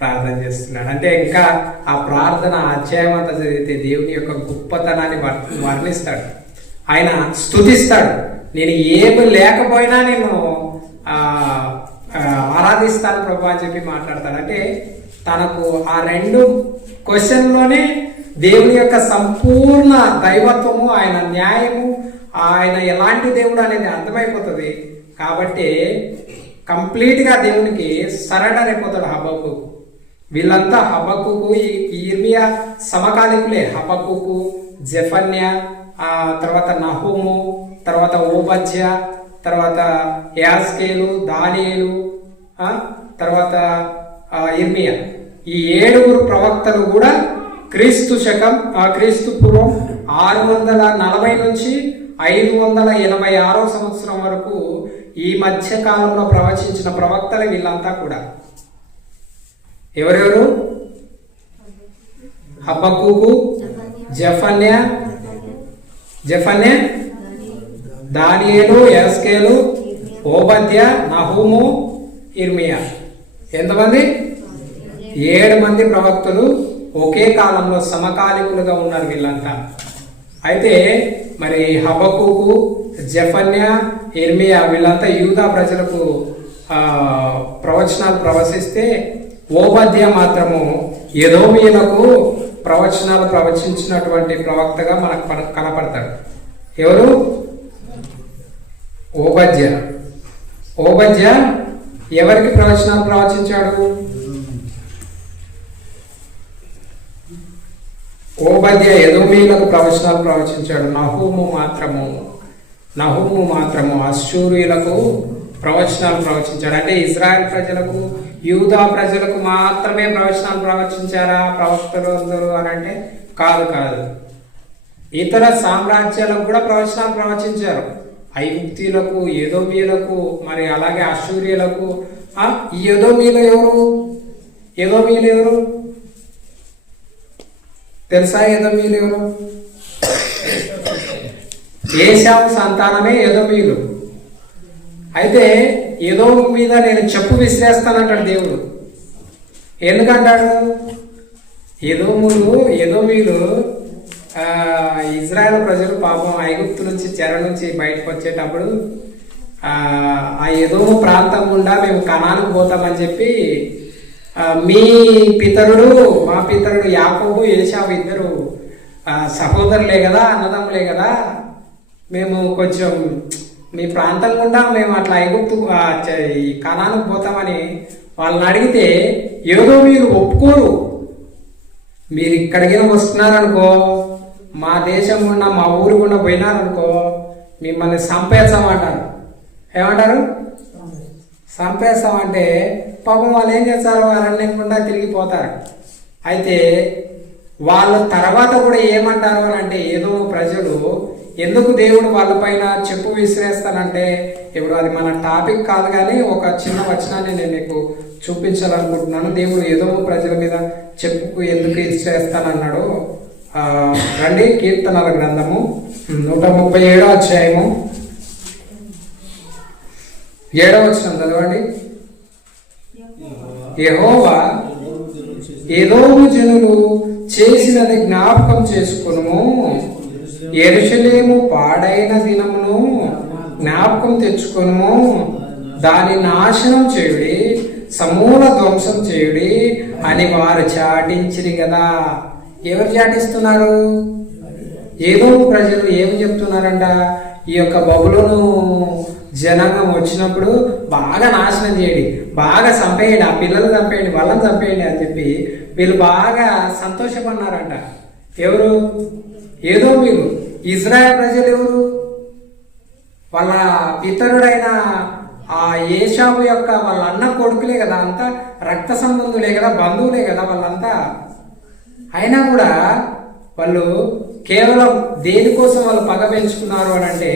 ప్రార్థన చేస్తున్నాడు. అంటే ఇంకా ఆ ప్రార్థన అధ్యాయం అంతా చదివితే దేవుని యొక్క గొప్పతనాన్ని వర్ణిస్తాడు, ఆయన స్తుతిస్తాడు. నేను ఏమి లేకపోయినా నేను ఆరాధిస్తాను ప్రభు అని చెప్పి మాట్లాడతాడు. అంటే తనకు ఆ 2 క్వశ్చన్లోనే దేవుని యొక్క సంపూర్ణ దైవత్వము, ఆయన న్యాయము, ఆయన ఎలాంటి దేవుడు అనేది అర్థమైపోతుంది. కాబట్టి కంప్లీట్గా దేవునికి సరెండర్ అయిపోతాడు హబక్కూకు. వీళ్ళంతా హబక్కూకు, ఇర్మియా సమకాలికులే. హబక్కూకు, జెఫన్యా, తర్వాత నహూము, తర్వాత ఓబద్య, తర్వాత యాస్కేలు, దానియేలు, తర్వాత ఇర్మియా. ఈ 7 ప్రవక్తలు కూడా క్రీస్తు పూర్వం 640 నుంచి 586 సంవత్సరం వరకు ఈ మధ్య కాలంలో ప్రవచించిన ప్రవక్తలు వీళ్ళంతా కూడా. ఎవరెవరు? హబక్కూకు, జెఫన్యా, దానియేలు, యాస్కేలు, ఓబద్య, నహూము, ఇర్మియా. ఎంతమంది? 7 మంది ప్రవక్తలు ఒకే కాలంలో సమకాలికులుగా ఉన్నారు వీళ్ళంతా. అయితే మరి హబక్కూకు, జెఫన్యా, ఇర్మియా వీళ్ళంతా యూదా ప్రజలకు ప్రవచనాలు ప్రవచిస్తే, ఓబద్య మాత్రము ఎదోమీయులకు ప్రవచనాలు ప్రవచించినటువంటి ప్రవక్తగా మనకు కనపడతాడు. ఎవరు? ఓబద్య ఎవరికి ప్రవచనాలు ప్రవచించాడు? ఓబద్య ఎదోమీయులకు ప్రవచనాలు ప్రవచించాడు. నహూము మాత్రము అశ్షూరీయులకు ప్రవచనాలు ప్రవచించాడు. అంటే ఇజ్రాయెల్ ప్రజలకు, యూదా ప్రజలకు మాత్రమే ప్రవచనాలు ప్రవచించారా ప్రవక్తలు అందరూ అని అంటే కాదు. ఇతర సామ్రాజ్యాలకు కూడా ప్రవచనాలు ప్రవచించారు. ఐగుప్తీయులకు, ఎదోమీయులకు, మరి అలాగే అశ్షూరీయులకు. ఈ ఎదోమీయులు ఎవరు తెలుసా? ఎదోమీయులు ఎవరు? ఏశావు సంతానమే ఎదోమీయులు. అయితే ఎదోము మీద నేను చెప్పు విసిరేస్తానంటాడు దేవుడు. ఎందుకంటాడు? ఎదోమీయులు ఇజ్రాయెల్ ప్రజలు పాపం ఐగుప్తు నుంచి చెర నుంచి బయటకు వచ్చేటప్పుడు ఆ ఎదోము ప్రాంతం గుండా మేము కనానికి పోతామని చెప్పి మీ పితరుడు మా పితరుడు యాకోబు ఏశావు ఇద్దరు సహోదరులే కదా, అన్నదమ్ములే కదా, మేము కొంచెం మీ ప్రాంతం గుండా మేము అట్లా ఐగుప్తు ఈ కనానికి పోతామని వాళ్ళని అడిగితే ఏదో మీరు ఒప్పుకోరు. మీరు ఇక్కడికి వస్తున్నారనుకో, మా దేశం గుండా మా ఊరు గుండా పోయినారనుకో మిమ్మల్ని చంపేస్తామంటారు. ఏమంటారు? చంపేస్తామంటే పాపం వాళ్ళు ఏం చేస్తారు, అరణ్యం గుండా తిరిగిపోతారు. అయితే వాళ్ళ తర్వాత కూడా ఏమంటారు అని అంటే ఏదో ప్రజలు ఎందుకు దేవుడు వాళ్ళపైన చెప్పు విసిరేస్తానంటే, ఇప్పుడు అది మన టాపిక్ కాదు కానీ ఒక చిన్న వచనాన్ని నేను మీకు చూపించాలనుకుంటున్నాను. దేవుడు ఏదో ప్రజల మీద చెప్పుకు ఎందుకు విసిరేస్తానన్నాడు. రండి, కీర్తనల గ్రంథము 137వ అధ్యాయము 7వ వచనం చదవండి. యెహోవా ఎదోము జనులు చేసినది జ్ఞాపకం చేసుకొనుము, యెరూషలేము పాడైన దినమును జ్ఞాపకం తెచ్చుకొనుము, దాని నాశనం చేయుడి, సమూల ధ్వంసం చేయుడి అని వారు చాటించిరి కదా. ఎవరు చాటిస్తున్నారు? ఏదో ప్రజలు ఏం చెప్తున్నారంట, ఈ యొక్క బబులోను జనాంగం వచ్చినప్పుడు బాగా నాశనం చేయండి, బాగా చంపేయండి, ఆ పిల్లలు చంపేయండి, వాళ్ళని చంపేయండి అని చెప్పి వీళ్ళు బాగా సంతోషపడినారంట. ఎవరు? ఏదో వీళ్ళు ఇజ్రాయెల్ ప్రజలు. ఎవరు? వాళ్ళ పితరుడైన ఆ ఏశావు యొక్క వాళ్ళ అన్న కొడుకులే కదా, అంతా రక్త సంబంధులే కదా, బంధువులే కదా వాళ్ళంతా. అయినా కూడా వాళ్ళు కేవలం దేనికోసం వాళ్ళు పగ పెంచుకున్నారు అని అంటే,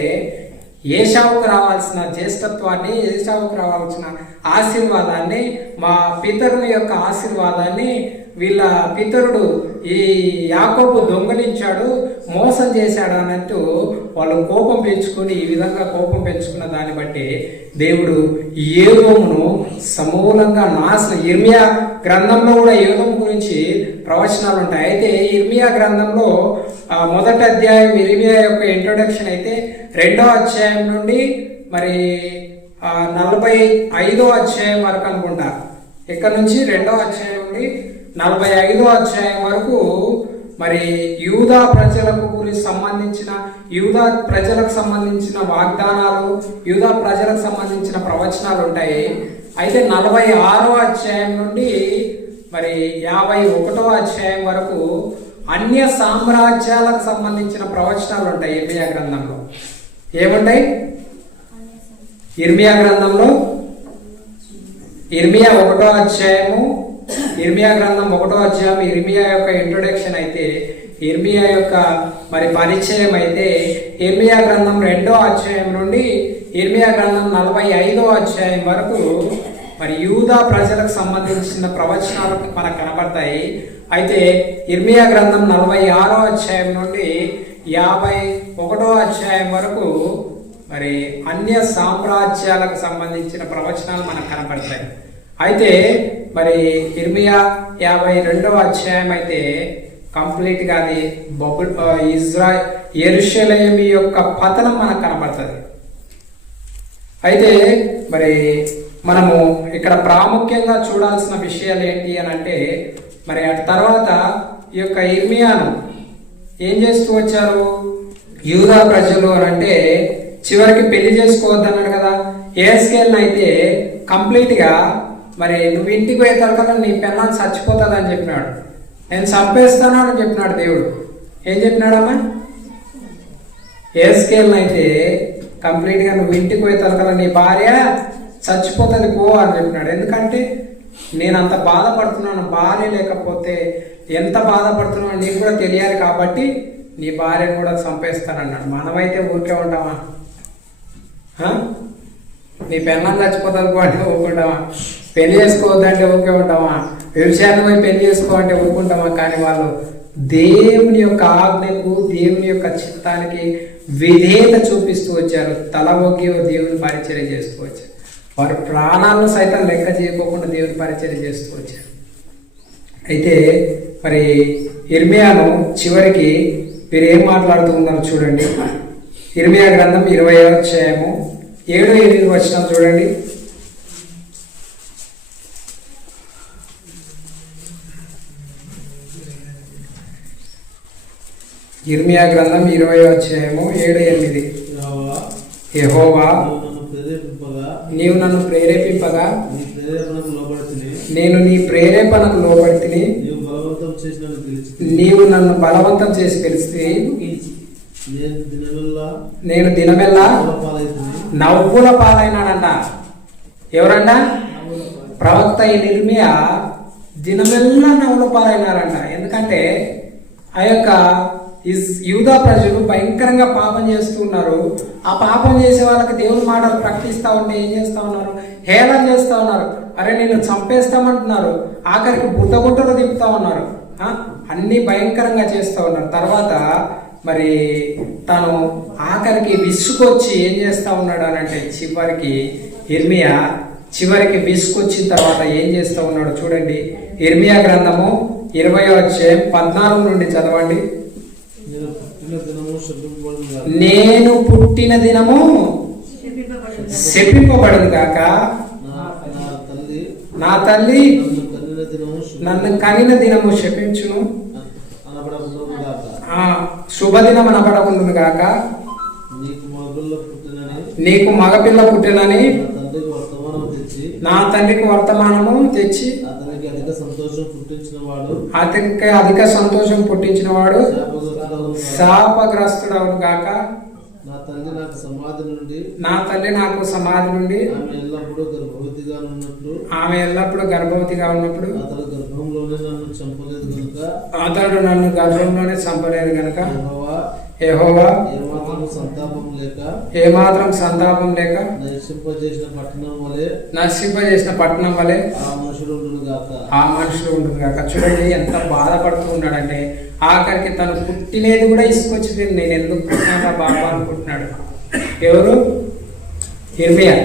ఏశావుకు రావాల్సిన జ్యేష్ఠత్వాన్ని, ఏశావుకు రావాల్సిన ఆశీర్వాదాన్ని, మా పితరుని యొక్క ఆశీర్వాదాన్ని వీళ్ళ పితరుడు ఈ యాకోబు దొంగలించాడు, మోసం చేశాడు అన్నట్టు వాళ్ళు కోపం పెంచుకొని, ఈ విధంగా కోపం పెంచుకున్న దాన్ని బట్టి దేవుడు ఏదోమును సమూలంగా నాశనం. ఇర్మియా గ్రంథంలో కూడా ఏదోము గురించి ప్రవచనాలు ఉంటాయి. అయితే ఇర్మియా గ్రంథంలో మొదటి అధ్యాయం ఇర్మియా యొక్క ఇంట్రొడక్షన్ అయితే 2వ అధ్యాయం నుండి మరి 45వ అధ్యాయం వరకు అనుకుంటా. ఇక్కడ నుంచి 2వ అధ్యాయం నుండి 45వ అధ్యాయం వరకు మరి యూదా ప్రజలకు గురించి సంబంధించిన, యూదా ప్రజలకు సంబంధించిన వాగ్దానాలు, యూదా ప్రజలకు సంబంధించిన ప్రవచనాలు ఉంటాయి. అయితే 46వ అధ్యాయం నుండి మరి 51వ అధ్యాయం వరకు అన్య సామ్రాజ్యాలకు సంబంధించిన ప్రవచనాలు ఉంటాయి ఇర్మియా గ్రంథంలో. ఏముంటాయి ఇర్మియా గ్రంథంలో? ఇర్మియా 1వ అధ్యాయము, ఇర్మియా గ్రంథం 1వ అధ్యాయం ఇర్మియా యొక్క ఇంట్రొడక్షన్ అయితే, ఇర్మియా యొక్క మరి పరిచయం అయితే ఇర్మియా గ్రంథం 2వ అధ్యాయం నుండి ఇర్మియా గ్రంథం 45వ అధ్యాయం వరకు మరి యూదా ప్రజలకు సంబంధించిన ప్రవచనాలు మనకు కనబడతాయి. అయితే ఇర్మియా గ్రంథం 46వ అధ్యాయం నుండి 51వ అధ్యాయం వరకు మరి అన్య సామ్రాజ్యాలకు సంబంధించిన ప్రవచనాలు మనకు కనబడతాయి. అయితే మరి ఇర్మియా 52వ అధ్యాయం అయితే కంప్లీట్ గా అది యెరూషలేము యొక్క పతనం మనకు కనబడుతుంది. అయితే మరి మనము ఇక్కడ ప్రాముఖ్యంగా చూడాల్సిన విషయాలు ఏంటి అని అంటే, మరి అటు తర్వాత ఈ యొక్క ఇర్మియాను ఏం చేస్తూ వచ్చారు యూదా ప్రజలు అని అంటే, చివరికి పెళ్లి చేసుకోవద్దన్నాడు కదా. యెహెజ్కేలును అయితే కంప్లీట్ గా మరి నువ్వు ఇంటికి పోయే తరకల్లా నీ పెళ్ళాన్ని చచ్చిపోతుంది అని చెప్పినాడు, నేను చంపేస్తాను అని చెప్పినాడు దేవుడు. ఏం చెప్పినాడమ్మా? యెహెజ్కేలును అయితే కంప్లీట్ గా నువ్వు ఇంటికి పోయే తరకల్లా నీ భార్య చచ్చిపోతుంది పో అని చెప్పినాడు. ఎందుకంటే నేను అంత బాధపడుతున్నాను, భార్య లేకపోతే ఎంత బాధపడుతున్నానో నీకు కూడా తెలియాలి కాబట్టి నీ భార్యను కూడా చంపేస్తానన్నాడు. మనమైతే ఊరికే ఉంటామా? నీ పెళ్ళాన్ని చచ్చిపోతుంది పో అంటే ఊరుకుంటామా? పెళ్లి చేసుకోవద్దంటే ఊరికే ఉంటామా? వ్యవసాయాన్ని పోయి పెళ్లి చేసుకోవాలంటే ఊరుకుంటామా? కానీ వాళ్ళు దేవుని యొక్క ఆజ్ఞకు, దేవుని యొక్క చిత్తానికి విధేయత చూపిస్తూ వచ్చారు. తల ఒగ్గి దేవుని పరిచర్య చేస్తూ వచ్చారు. వారి ప్రాణాలను సైతం లెక్క చేయకోకుండా దేవుని పరిచర్య చేస్తూ వచ్చారు. అయితే మరి ఇర్మియాను చివరికి వీరు ఏం మాట్లాడుతూ ఉన్నారు చూడండి. ఇర్మియా గ్రంథం 20వ అధ్యాయము 7-8 వచనం చూడండి. ఇర్మియా గ్రంథం 20వ అధ్యాయము 7-8. యెహోవా నీవు నన్ను ప్రేరేపింపగా నేను నీ ప్రేరేపణకు లోబడితిని. నీవు నన్ను బలవంతం చేసి పిలిస్తే నేను దినమెల్లా నవ్వుల పాలైనాడంట. ఎవరంట? ప్రవక్త ఇర్మియా దినమెల్లా నవ్వుల పాలైనారంట. ఎందుకంటే ఆ యొక్క యూదా ప్రజలు భయంకరంగా పాపం చేస్తూ ఉన్నారు. ఆ పాపం చేసే వాళ్ళకి దేవుని మాటలు ప్రకటిస్తా ఉంటే ఏం చేస్తా ఉన్నారు? హేళన చేస్తా ఉన్నారు. అరే నిన్ను చంపేస్తామంటున్నారు. ఆఖరికి బుట్టగుట్టలు దింపుతా ఉన్నారు. అన్ని భయంకరంగా చేస్తూ ఉన్నారు. తర్వాత మరి తను ఆఖరికి విసుకొచ్చి ఏం చేస్తా ఉన్నాడు అని అంటే ఇర్మియా చివరికి విసుకొచ్చిన తర్వాత ఏం చేస్తా ఉన్నాడు చూడండి. ఇర్మియా గ్రంథము 20వ అధ్యాయం 14 నుండి చదవండి. నేను పుట్టిన దినము శపింపబడును గాక, నా తల్లి నన్ను కనిన దినము శపించును, శుభదినం అనబడకుండును గాక. నీకు మగపిల్ల పుట్టినని నా తండ్రికి వర్తమానము తెచ్చి అతనికి అధిక సంతోషం పుట్టించిన వాడు శాపగ్రస్తుడవును గాక. నా తల్లి నాకు సమాధి నుండి ఆమె ఎల్లప్పుడూ గర్భవతిగా ఉన్నప్పుడు అతడు నన్ను గర్భంలోనే చంపలేదు గనుక యెహోవా ఏమాత్రం సంతాపం లేక నశింపజేసిన పట్టణం వలె ఆ మనుషులు ఉండును గాక. చూడండి ఎంత బాధపడుతూ ఉన్నాడంటే ఆఖరికి తను పుట్టినేది కూడా ఇసుకొచ్చి నేను ఎందుకు పుట్టినా బాబా అనుకుంటున్నాడు. ఎవరు? ఇర్మియా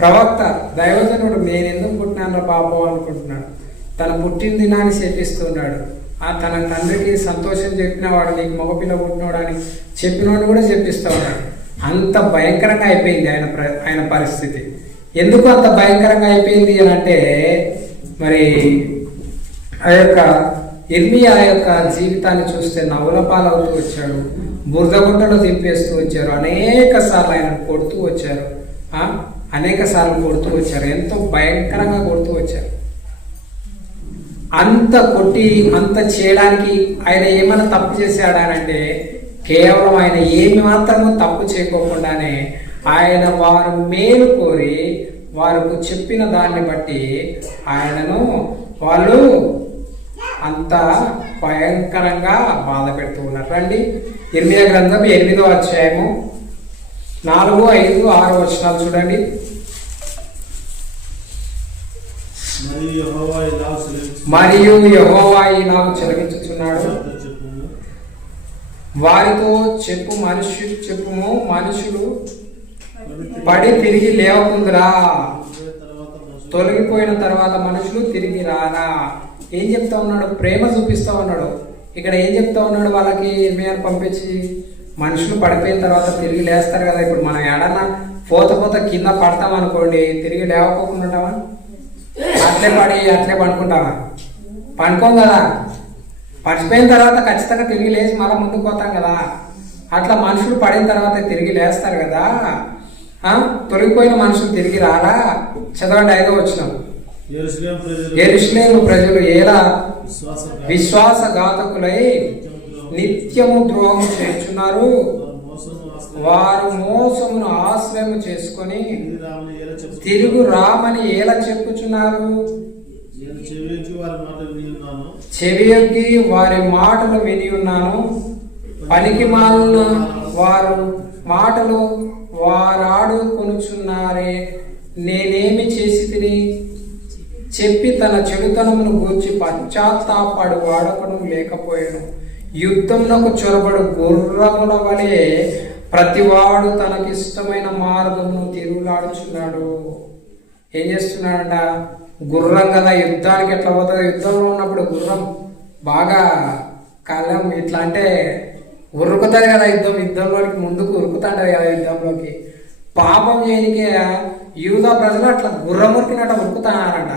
ప్రవక్త, దైవజనుడు. నేను ఎందుకు పుట్టినా బాబు అనుకుంటున్నాడు. తన పుట్టిన దినాన్ని శపిస్తున్నాడు. తన తండ్రికి సంతోషం చెప్పిన వాడు నీకు మగపిల్ల పుట్టినవాడు అని చెప్పినవాడు కూడా చెప్పిస్తూ ఉన్నాడు. అంత భయంకరంగా అయిపోయింది ఆయన పరిస్థితి. ఎందుకు అంత భయంకరంగా అయిపోయింది అని అంటే మరి ఆ యొక్క ఇర్మియా యొక్క జీవితాన్ని చూస్తే నవ్వుల పాలవుతూ వచ్చాడు, బురదగుంటలో దింపేస్తూ వచ్చారు, అనేక సార్లు ఆయన కొడుతూ వచ్చారు, ఎంతో భయంకరంగా కొడుతూ వచ్చారు. అంత కొట్టి అంత చేయడానికి ఆయన ఏమైనా తప్పు చేశాడానంటే కేవలం ఆయన ఏమి మాత్రమూ తప్పు చేయకోకుండానే ఆయన వారు మేలు కోరి వారికి చెప్పిన దాన్ని బట్టి ఆయనను వాళ్ళు అంత భయంకరంగా బాధ పెడుతూ ఉన్నారు. రండి ఇర్మియా గ్రంథం 8వ అధ్యాయము 4, 5, 6 వచనాలు చూడండి. మరియు యెహోవా ఇలాగు చెలవించుచున్నాడు, వారితో చెప్పుము మనుషులు పడి తిరిగి లేవకుందురా, తొలగిపోయిన తర్వాత మనుషులు తిరిగి రారా. ఏం చెప్తా ఉన్నాడు? ప్రేమ చూపిస్తా ఉన్నాడు. ఇక్కడ ఏం చెప్తా ఉన్నాడు? వాళ్ళకి ఇర్మియాను పంపించి మనుషులు పడిపోయిన తర్వాత తిరిగి లేస్తారు కదా. ఇప్పుడు మనం ఏడన్నా పోత కింద పడతాం అనుకోండి, తిరిగి లేవకోకుండా ఉంటామా? అట్లే పండుకుంటామా? పండుకోం కదా. పడిపోయిన తర్వాత ఖచ్చితంగా తిరిగి లేచి మళ్ళీ ముందుకు పోతాం కదా. అట్లా మనుషులు పడిన తర్వాత తిరిగి లేస్తారు కదా. తొలగిపోయిన మనుషులు తిరిగి రారా. చదవండి 5వ వచనం. యెరూషలేము ప్రజలు ఎలా విశ్వాసఘాతకులై నిత్యము ద్రోహము చేస్తున్నారు. వారు మోసమును ఆశ్రయము చేసుకొని తిరుగు రామని ఎలా చెప్పుచున్నారు. చెవియొగ్గి వారి మాటలు విని ఉన్నాను. పనికి మాలిన వారు మాటలు వారాడు కొనుచున్నారే. నేనేమి చేసి తిని చెప్పి తన చెడుతనమును గూర్చి పశ్చాత్తాపడు వాడకను లేకపోయాను. యుద్ధమునకు చొరబడు గుర్రముల వలె ప్రతివాడు తనకిష్టమైన మార్గమును తిరుగులాడుచున్నాడు. ఏం చేస్తున్నాడంట? గుర్రం కదా, యుద్ధానికి ఎట్లా పోతుంది? యుద్ధంలో ఉన్నప్పుడు గుర్రం బాగా కాలం ఇట్లా అంటే ఉరుకుతుంది కదా యుద్ధంలోకి ముందుకు ఉరుకుతుంటది కదా యుద్ధంలోకి. పాపం చేయనికే యూదా ప్రజలు అట్లా గుర్రమురికినట్ట ఉరుకుతున్నారంట.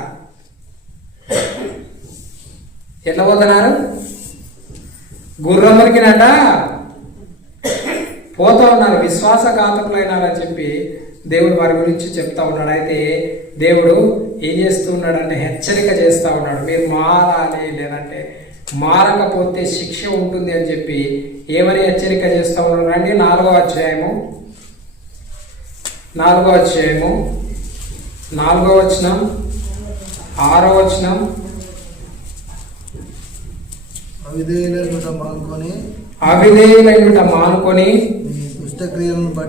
ఎట్లా పోతున్నారు? గుర్రమురికినట్ట పోతా ఉన్నారు. విశ్వాసఘాతకులైనారని చెప్పి దేవుడు వారి గురించి చెప్తా ఉన్నాడు. అయితే దేవుడు ఏం చేస్తూ ఉన్నాడంటే హెచ్చరిక చేస్తా ఉన్నాడు. మీరు మారాలి, లేదంటే మారకపోతే శిక్ష ఉంటుంది అని చెప్పి ఏమని హెచ్చరిక చేస్తా ఉన్నాడు అండి. 4వ అధ్యాయము 4వ వచనం 6వ వచనం. అవిధేయులైన మానుకొని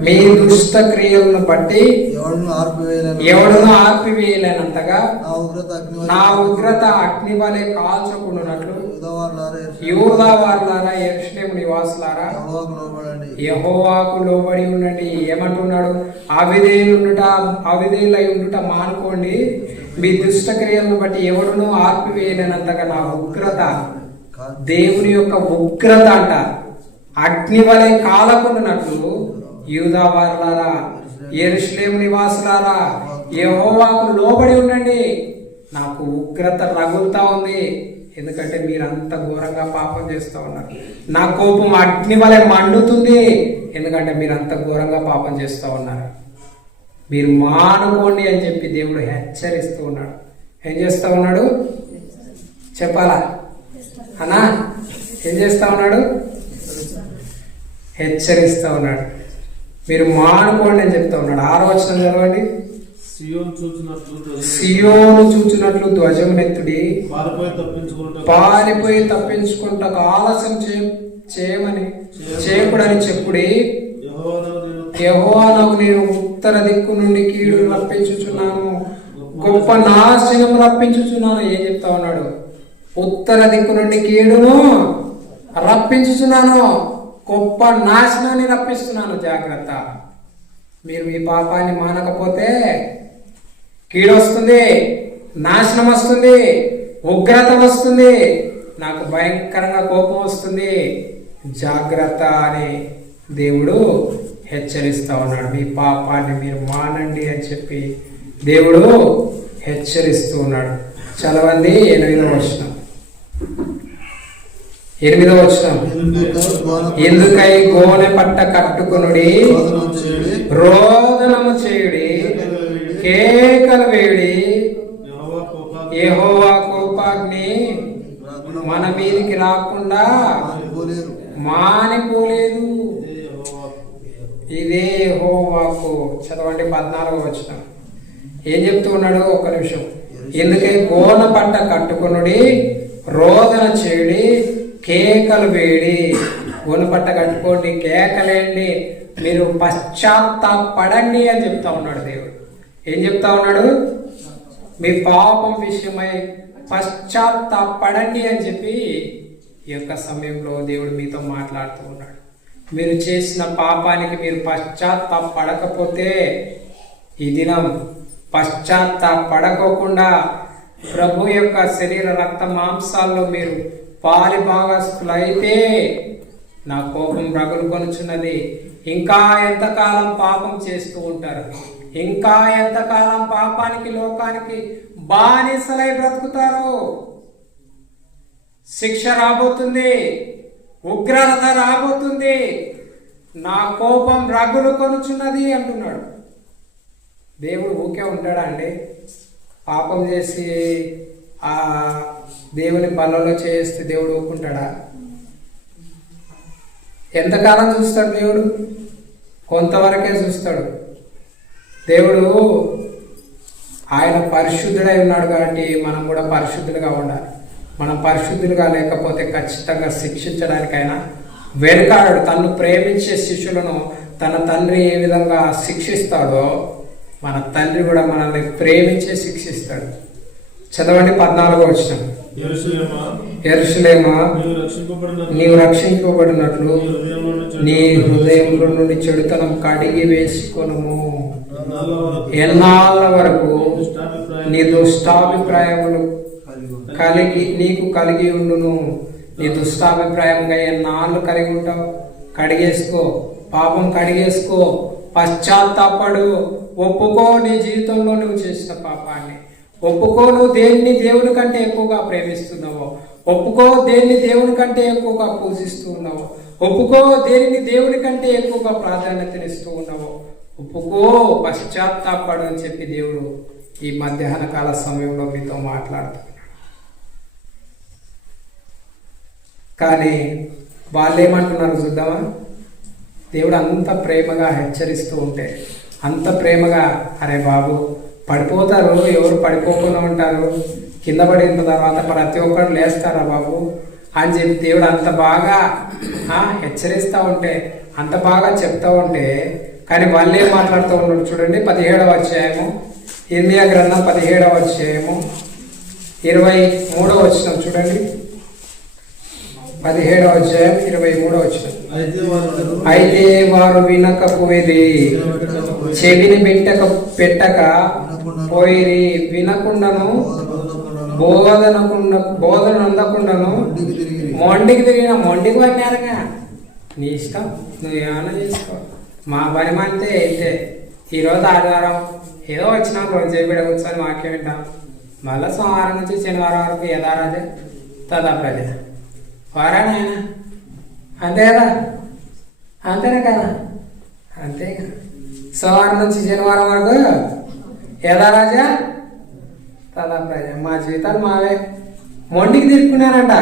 మీ దుష్ట క్రియలను బట్టి ఎవడును ఆర్పివేయలేనంతగా నా ఉగ్రత అగ్ని వలె కాల్చుకున్నట్లు యూదా వారులారా, యెరూషలేము నివాసులారా యెహోవాకు లోబడి ఉండండి. ఏమంటున్నాడు? అవిధేయులై ఉండుట మానుకోండి. మీ దుష్ట క్రియలను బట్టి ఎవడును ఆర్పివేయలేనంతగా నా ఉగ్రత, దేవుని యొక్క ఉగ్రత అంట, అగ్ని వలె కాలకుండానట్లు యూదా వారులారా, యెరూషలేము నివాసులారా యెహోవాకు లోబడి ఉండండి. నాకు ఉగ్రత రగులుతా ఉంది, ఎందుకంటే మీరంత ఘోరంగా పాపం చేస్తూ ఉన్నారు. నా కోపం అగ్ని వలె మండుతుంది, ఎందుకంటే మీరంత ఘోరంగా పాపం చేస్తూ ఉన్నారు. మీరు మానుకోండి అని చెప్పి దేవుడు హెచ్చరిస్తూ ఉన్నాడు. ఏం చేస్తా ఉన్నాడు చెప్పాలా అన్నా? ఏం చేస్తా ఉన్నాడు? హెచ్చరిస్తా ఉన్నాడు. మీరు మానుకోండి అని చెప్తా ఉన్నాడు. 6వ వచనం చదవండి. సియోను చూచినట్లు ధ్వజమునెత్తుడి, పారిపోయి తప్పించుకుంటా ఆలస్యం చేయకూడని చెప్పుడి. యెహోవానగు నేను ఉత్తర దిక్కు నుండి కీడు రప్పించుచున్నాను, గొప్ప నాశనం రప్పించుచున్నాను. ఏం చెప్తా ఉన్నాడు? ఉత్తర దిక్కు నుండి కీడును రప్పించుచున్నాను, గొప్ప నాశనాన్ని రప్పిస్తున్నాను. జాగ్రత్త, మీరు మీ పాపాన్ని మానకపోతే కీడు వస్తుంది, నాశనం వస్తుంది, ఉగ్రత వస్తుంది, నాకు భయంకరంగా కోపం వస్తుంది. జాగ్రత్త అని దేవుడు హెచ్చరిస్తా ఉన్నాడు. మీ పాపాన్ని మీరు మానండి అని చెప్పి దేవుడు హెచ్చరిస్తూ ఉన్నాడు. చదవండి 8వ వచనం. 8వ వచనం. ఎందుకై గోనె పట్ట కట్టుకొనుడి, రోదనము చేయుడి, కేకలు వేయుడి. యెహోవా కోపాగ్ని మన మీదికి రాకుండా మానిపోలేదు. ఇదే యెహోవాకు. చదవండి 14వ వచనం. ఏం చెప్తూ ఉన్నాడు? ఒక్క నిమిషం. ఎందుకై గోనె పట్ట కట్టుకొనుడి, రోదన చేయుడి, కేకలు వేడి. గోనె పట్ట కట్టుకోండి, కేకలేండి, మీరు పశ్చాత్తాపడండి అని చెప్తా ఉన్నాడు దేవుడు. ఏం చెప్తా ఉన్నాడు? మీ పాపం విషయమై పశ్చాత్తాపడండి అని చెప్పి ఈ యొక్క సమయంలో దేవుడు మీతో మాట్లాడుతూ ఉన్నాడు. మీరు చేసిన పాపానికి మీరు పశ్చాత్తాపడకపోతే, ఈ దినం పశ్చాత్తాపడకోకుండా ప్రభు యొక్క శరీర రక్త మాంసాల్లో మీరు పాలి భాగస్థులైతే నా కోపం రగులుకొనుచున్నది. ఇంకా ఎంతకాలం పాపం చేస్తూ ఉంటారు? ఇంకా ఎంతకాలం పాపానికి, లోకానికి బానిసలై బ్రతుకుతారు? శిక్ష రాబోతుంది, ఉగ్రత రాబోతుంది, నా కోపం రగులుకొనుచున్నది అంటున్నాడు. దేవుడు ఊకే ఉంటాడా అండి? పాపం చేసి ఆ దేవుని బలలో చేస్తే దేవుడు ఊరుకుంటాడా? ఎంతకాలం చూస్తాడు దేవుడు? కొంతవరకే చూస్తాడు. దేవుడు ఆయన పరిశుద్ధుడై ఉన్నాడు కాబట్టి మనం కూడా పరిశుద్ధులుగా ఉండాలి. మనం పరిశుద్ధులుగా లేకపోతే ఖచ్చితంగా శిక్షించడానికైనా వెనుకాడు. తన్ను ప్రేమించే శిష్యులను తన తండ్రి ఏ విధంగా శిక్షిస్తాడో మన తండ్రి కూడా మనల్ని ప్రేమించే శిక్షిస్తాడు. చదవండి 14వ వచనం. యెరూషలేమా, నీవు రక్షింపబడినట్లు నీ హృదయంలో నుండి చెడుతనం కడిగి వేసుకొనుము. ఎన్నాళ్ళ వరకు నీ దుష్టాభిప్రాయములు నీకు కలిగి ఉండును. నీ దుష్టాభిప్రాయంగా ఎన్నాళ్ళు కలిగి ఉంటావు? కడిగేసుకో, పాపం కడిగేసుకో, పశ్చాత్తాపడు, ఒప్పుకో నీ జీవితంలో నువ్వు చేసిన పాపాన్ని. ఒప్పుకో నువ్వు దేన్ని దేవుని కంటే ఎక్కువగా ప్రేమిస్తున్నావో. ఒప్పుకో దేన్ని దేవుని కంటే ఎక్కువగా పూజిస్తూ ఉన్నావో. ఒప్పుకో దేనిని దేవుని కంటే ఎక్కువగా ప్రాధాన్యతనిస్తూ ఉన్నావో. ఒప్పుకో, పశ్చాత్తాపడు అని చెప్పి దేవుడు ఈ మధ్యాహ్న కాల సమయంలో మీతో మాట్లాడుతున్నాడు. కానీ వాళ్ళు ఏమంటున్నారు చూద్దామా? దేవుడు అంత ప్రేమగా హెచ్చరిస్తూ ఉంటే, అంత ప్రేమగా, అరే బాబు పడిపోతారు, ఎవరు పడిపోకుండా ఉంటారు, కింద పడిన తర్వాత ప్రతి ఒక్కరు లేస్తారా బాబు అని చెప్పి దేవుడు అంత బాగా హెచ్చరిస్తూ ఉంటే, అంత బాగా చెప్తా ఉంటే, కానీ వాళ్ళు ఏం మాట్లాడుతూ ఉన్నాడు చూడండి. 17వ అధ్యాయము, ఇర్మియా గ్రంథం 17వ అధ్యాయము 23వ వచనం చూడండి. 17వ అధ్యాయం 23వ వచనం. అయితే వారు వినకపోయిరి, చెవిని పెట్టక పోయిరి, వినకుండాను బోధన అందకుండాను మొండికి తిరిగిన. మొండికి పడినారుగా, నీ ఇష్టం, నువ్వు ఏమైనా చేసుకో, మా పని అంతే. అయితే ఈరోజు ఆదివారం ఏదో వచ్చినాం, రోజు చేపిడ కూర్చొని వాక్యం వింటాం. మళ్ళీ సోమవారం నుంచి శనివారం వరకు యథారాజే తదా ప్రజ వారాయన, అంతే కదా, అంతేనే కదా, అంతే కదా. సోమవారం నుంచి శనివారం వరకు యథారాజా తదా ప్రజ. మా జీవితాలు మావే. మొండికి తిరుక్కున్నానంట.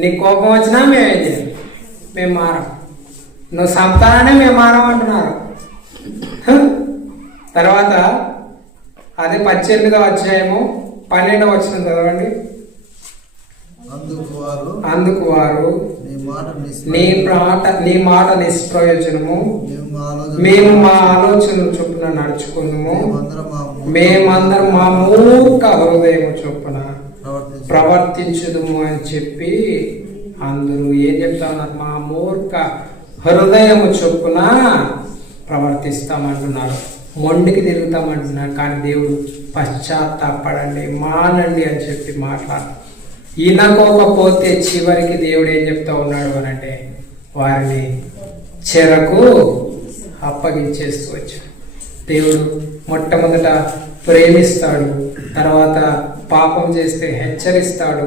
నీకు కోపం వచ్చినా మేమేం చేయాలి? మేము మారం. నువ్వు సంతానానే మేము మారమంటున్నారు. తర్వాత అదే 18వ అధ్యాయము 12వ వచనం చదవండి. అందుకు వారు నీ మాట నిష్ప్రయోజనము, మేము మా ఆలోచన చొప్పున నడుచుకుందాము, మేమందరం మా మూర్ఖ హృదయము చొప్పున ప్రవర్తించుదుము అని చెప్పి అందరూ ఏం చెప్తా ఉన్నారు? మా మూర్ఖ హృదయము చొప్పున ప్రవర్తిస్తామంటున్నారు, మొండికి తిరుగుతామంటున్నారు. కానీ దేవుడు పశ్చాత్తాపడండి, మానండి అని చెప్పి మాట్లాడు. ఈనకోకపోతే చివరికి దేవుడు ఏం చెప్తా ఉన్నాడు అని అంటే, వారిని చెరకు అప్పగించేస్తూ వచ్చాడు. దేవుడు మొట్టమొదట ప్రేమిస్తాడు, తర్వాత పాపం చేస్తే హెచ్చరిస్తాడు,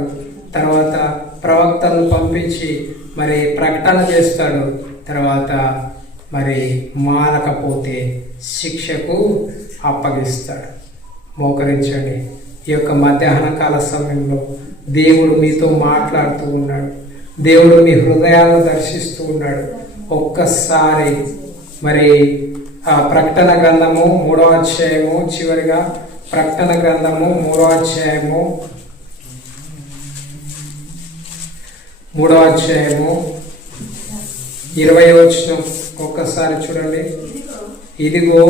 తర్వాత ప్రవక్తలను పంపించి మరి ప్రకటన చేస్తాడు, తర్వాత మరి మానకపోతే శిక్షకు అప్పగిస్తాడు. మోకరించండి. ఈ యొక్క మధ్యాహ్న కాల సమయంలో దేవుడు మీతో మాట్లాడుతూ ఉన్నాడు. దేవుడు మీ హృదయాలను దర్శిస్తూ ఉన్నాడు. ఒక్కసారి మరి ఆ ప్రకటన గ్రంథము 3వ అధ్యాయము, చివరిగా ప్రకటన గ్రంథము 3వ అధ్యాయము 20వ వచనం ఒక్కసారి చూడండి. ఇదిగో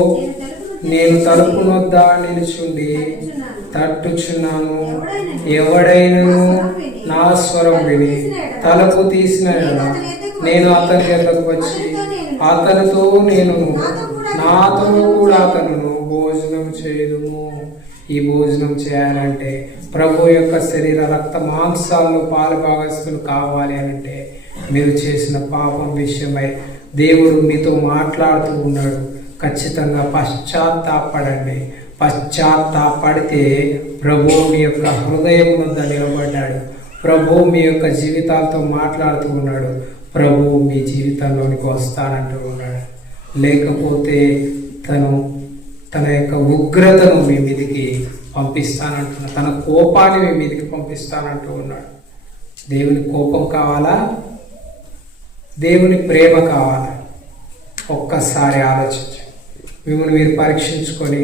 నేను తలుపు నొద్ద నిలుచుండి తట్టుచున్నాను, ఎవడైనను నా స్వరం విని తలుపు తీసిన నేను అతని దగ్గరకు వచ్చి అతనితో నేను నాతో కూడా అతను భోజనం చేయదుము. ఈ భోజనం చేయాలంటే ప్రభు యొక్క శరీర రక్త మాంసాలను పాలు భాగస్తులు కావాలి అంటే మీరు చేసిన పాపం విషయమై దేవుడు మీతో మాట్లాడుతూ ఉన్నాడు. ఖచ్చితంగా పశ్చాత్తాపడండి. పశ్చాత్తాపడితే ప్రభు మీ యొక్క హృదయం వద్ద నిలబడ్డాడు. ప్రభు మీ యొక్క జీవితాలతో మాట్లాడుతూ ఉన్నాడు. ప్రభు మీ జీవితంలోనికి వస్తానంటూ ఉన్నాడు. లేకపోతే తన యొక్క ఉగ్రతను మీ మీదికి పంపిస్తానంటున్నాడు. తన కోపాన్ని మీ మీదికి పంపిస్తానంటూ ఉన్నాడు. దేవుని కోపం కావాలా? దేవుని ప్రేమ కావాలా? ఒక్కసారి ఆలోచించండి. మిమ్మల్ని మీరు పరీక్షించుకొని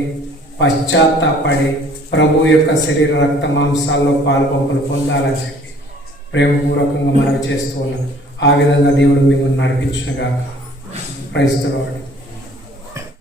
పశ్చాత్తాపడి ప్రభు యొక్క శరీర రక్త మాంసాల్లో పాల్పంపులు పొందాలని చెప్పి ప్రేమపూర్వకంగా మనవి చేస్తూ ఉన్నాను. ఆ విధంగా దేవుడు మిమ్మల్ని నడిపించునుగాక. Praise the lord.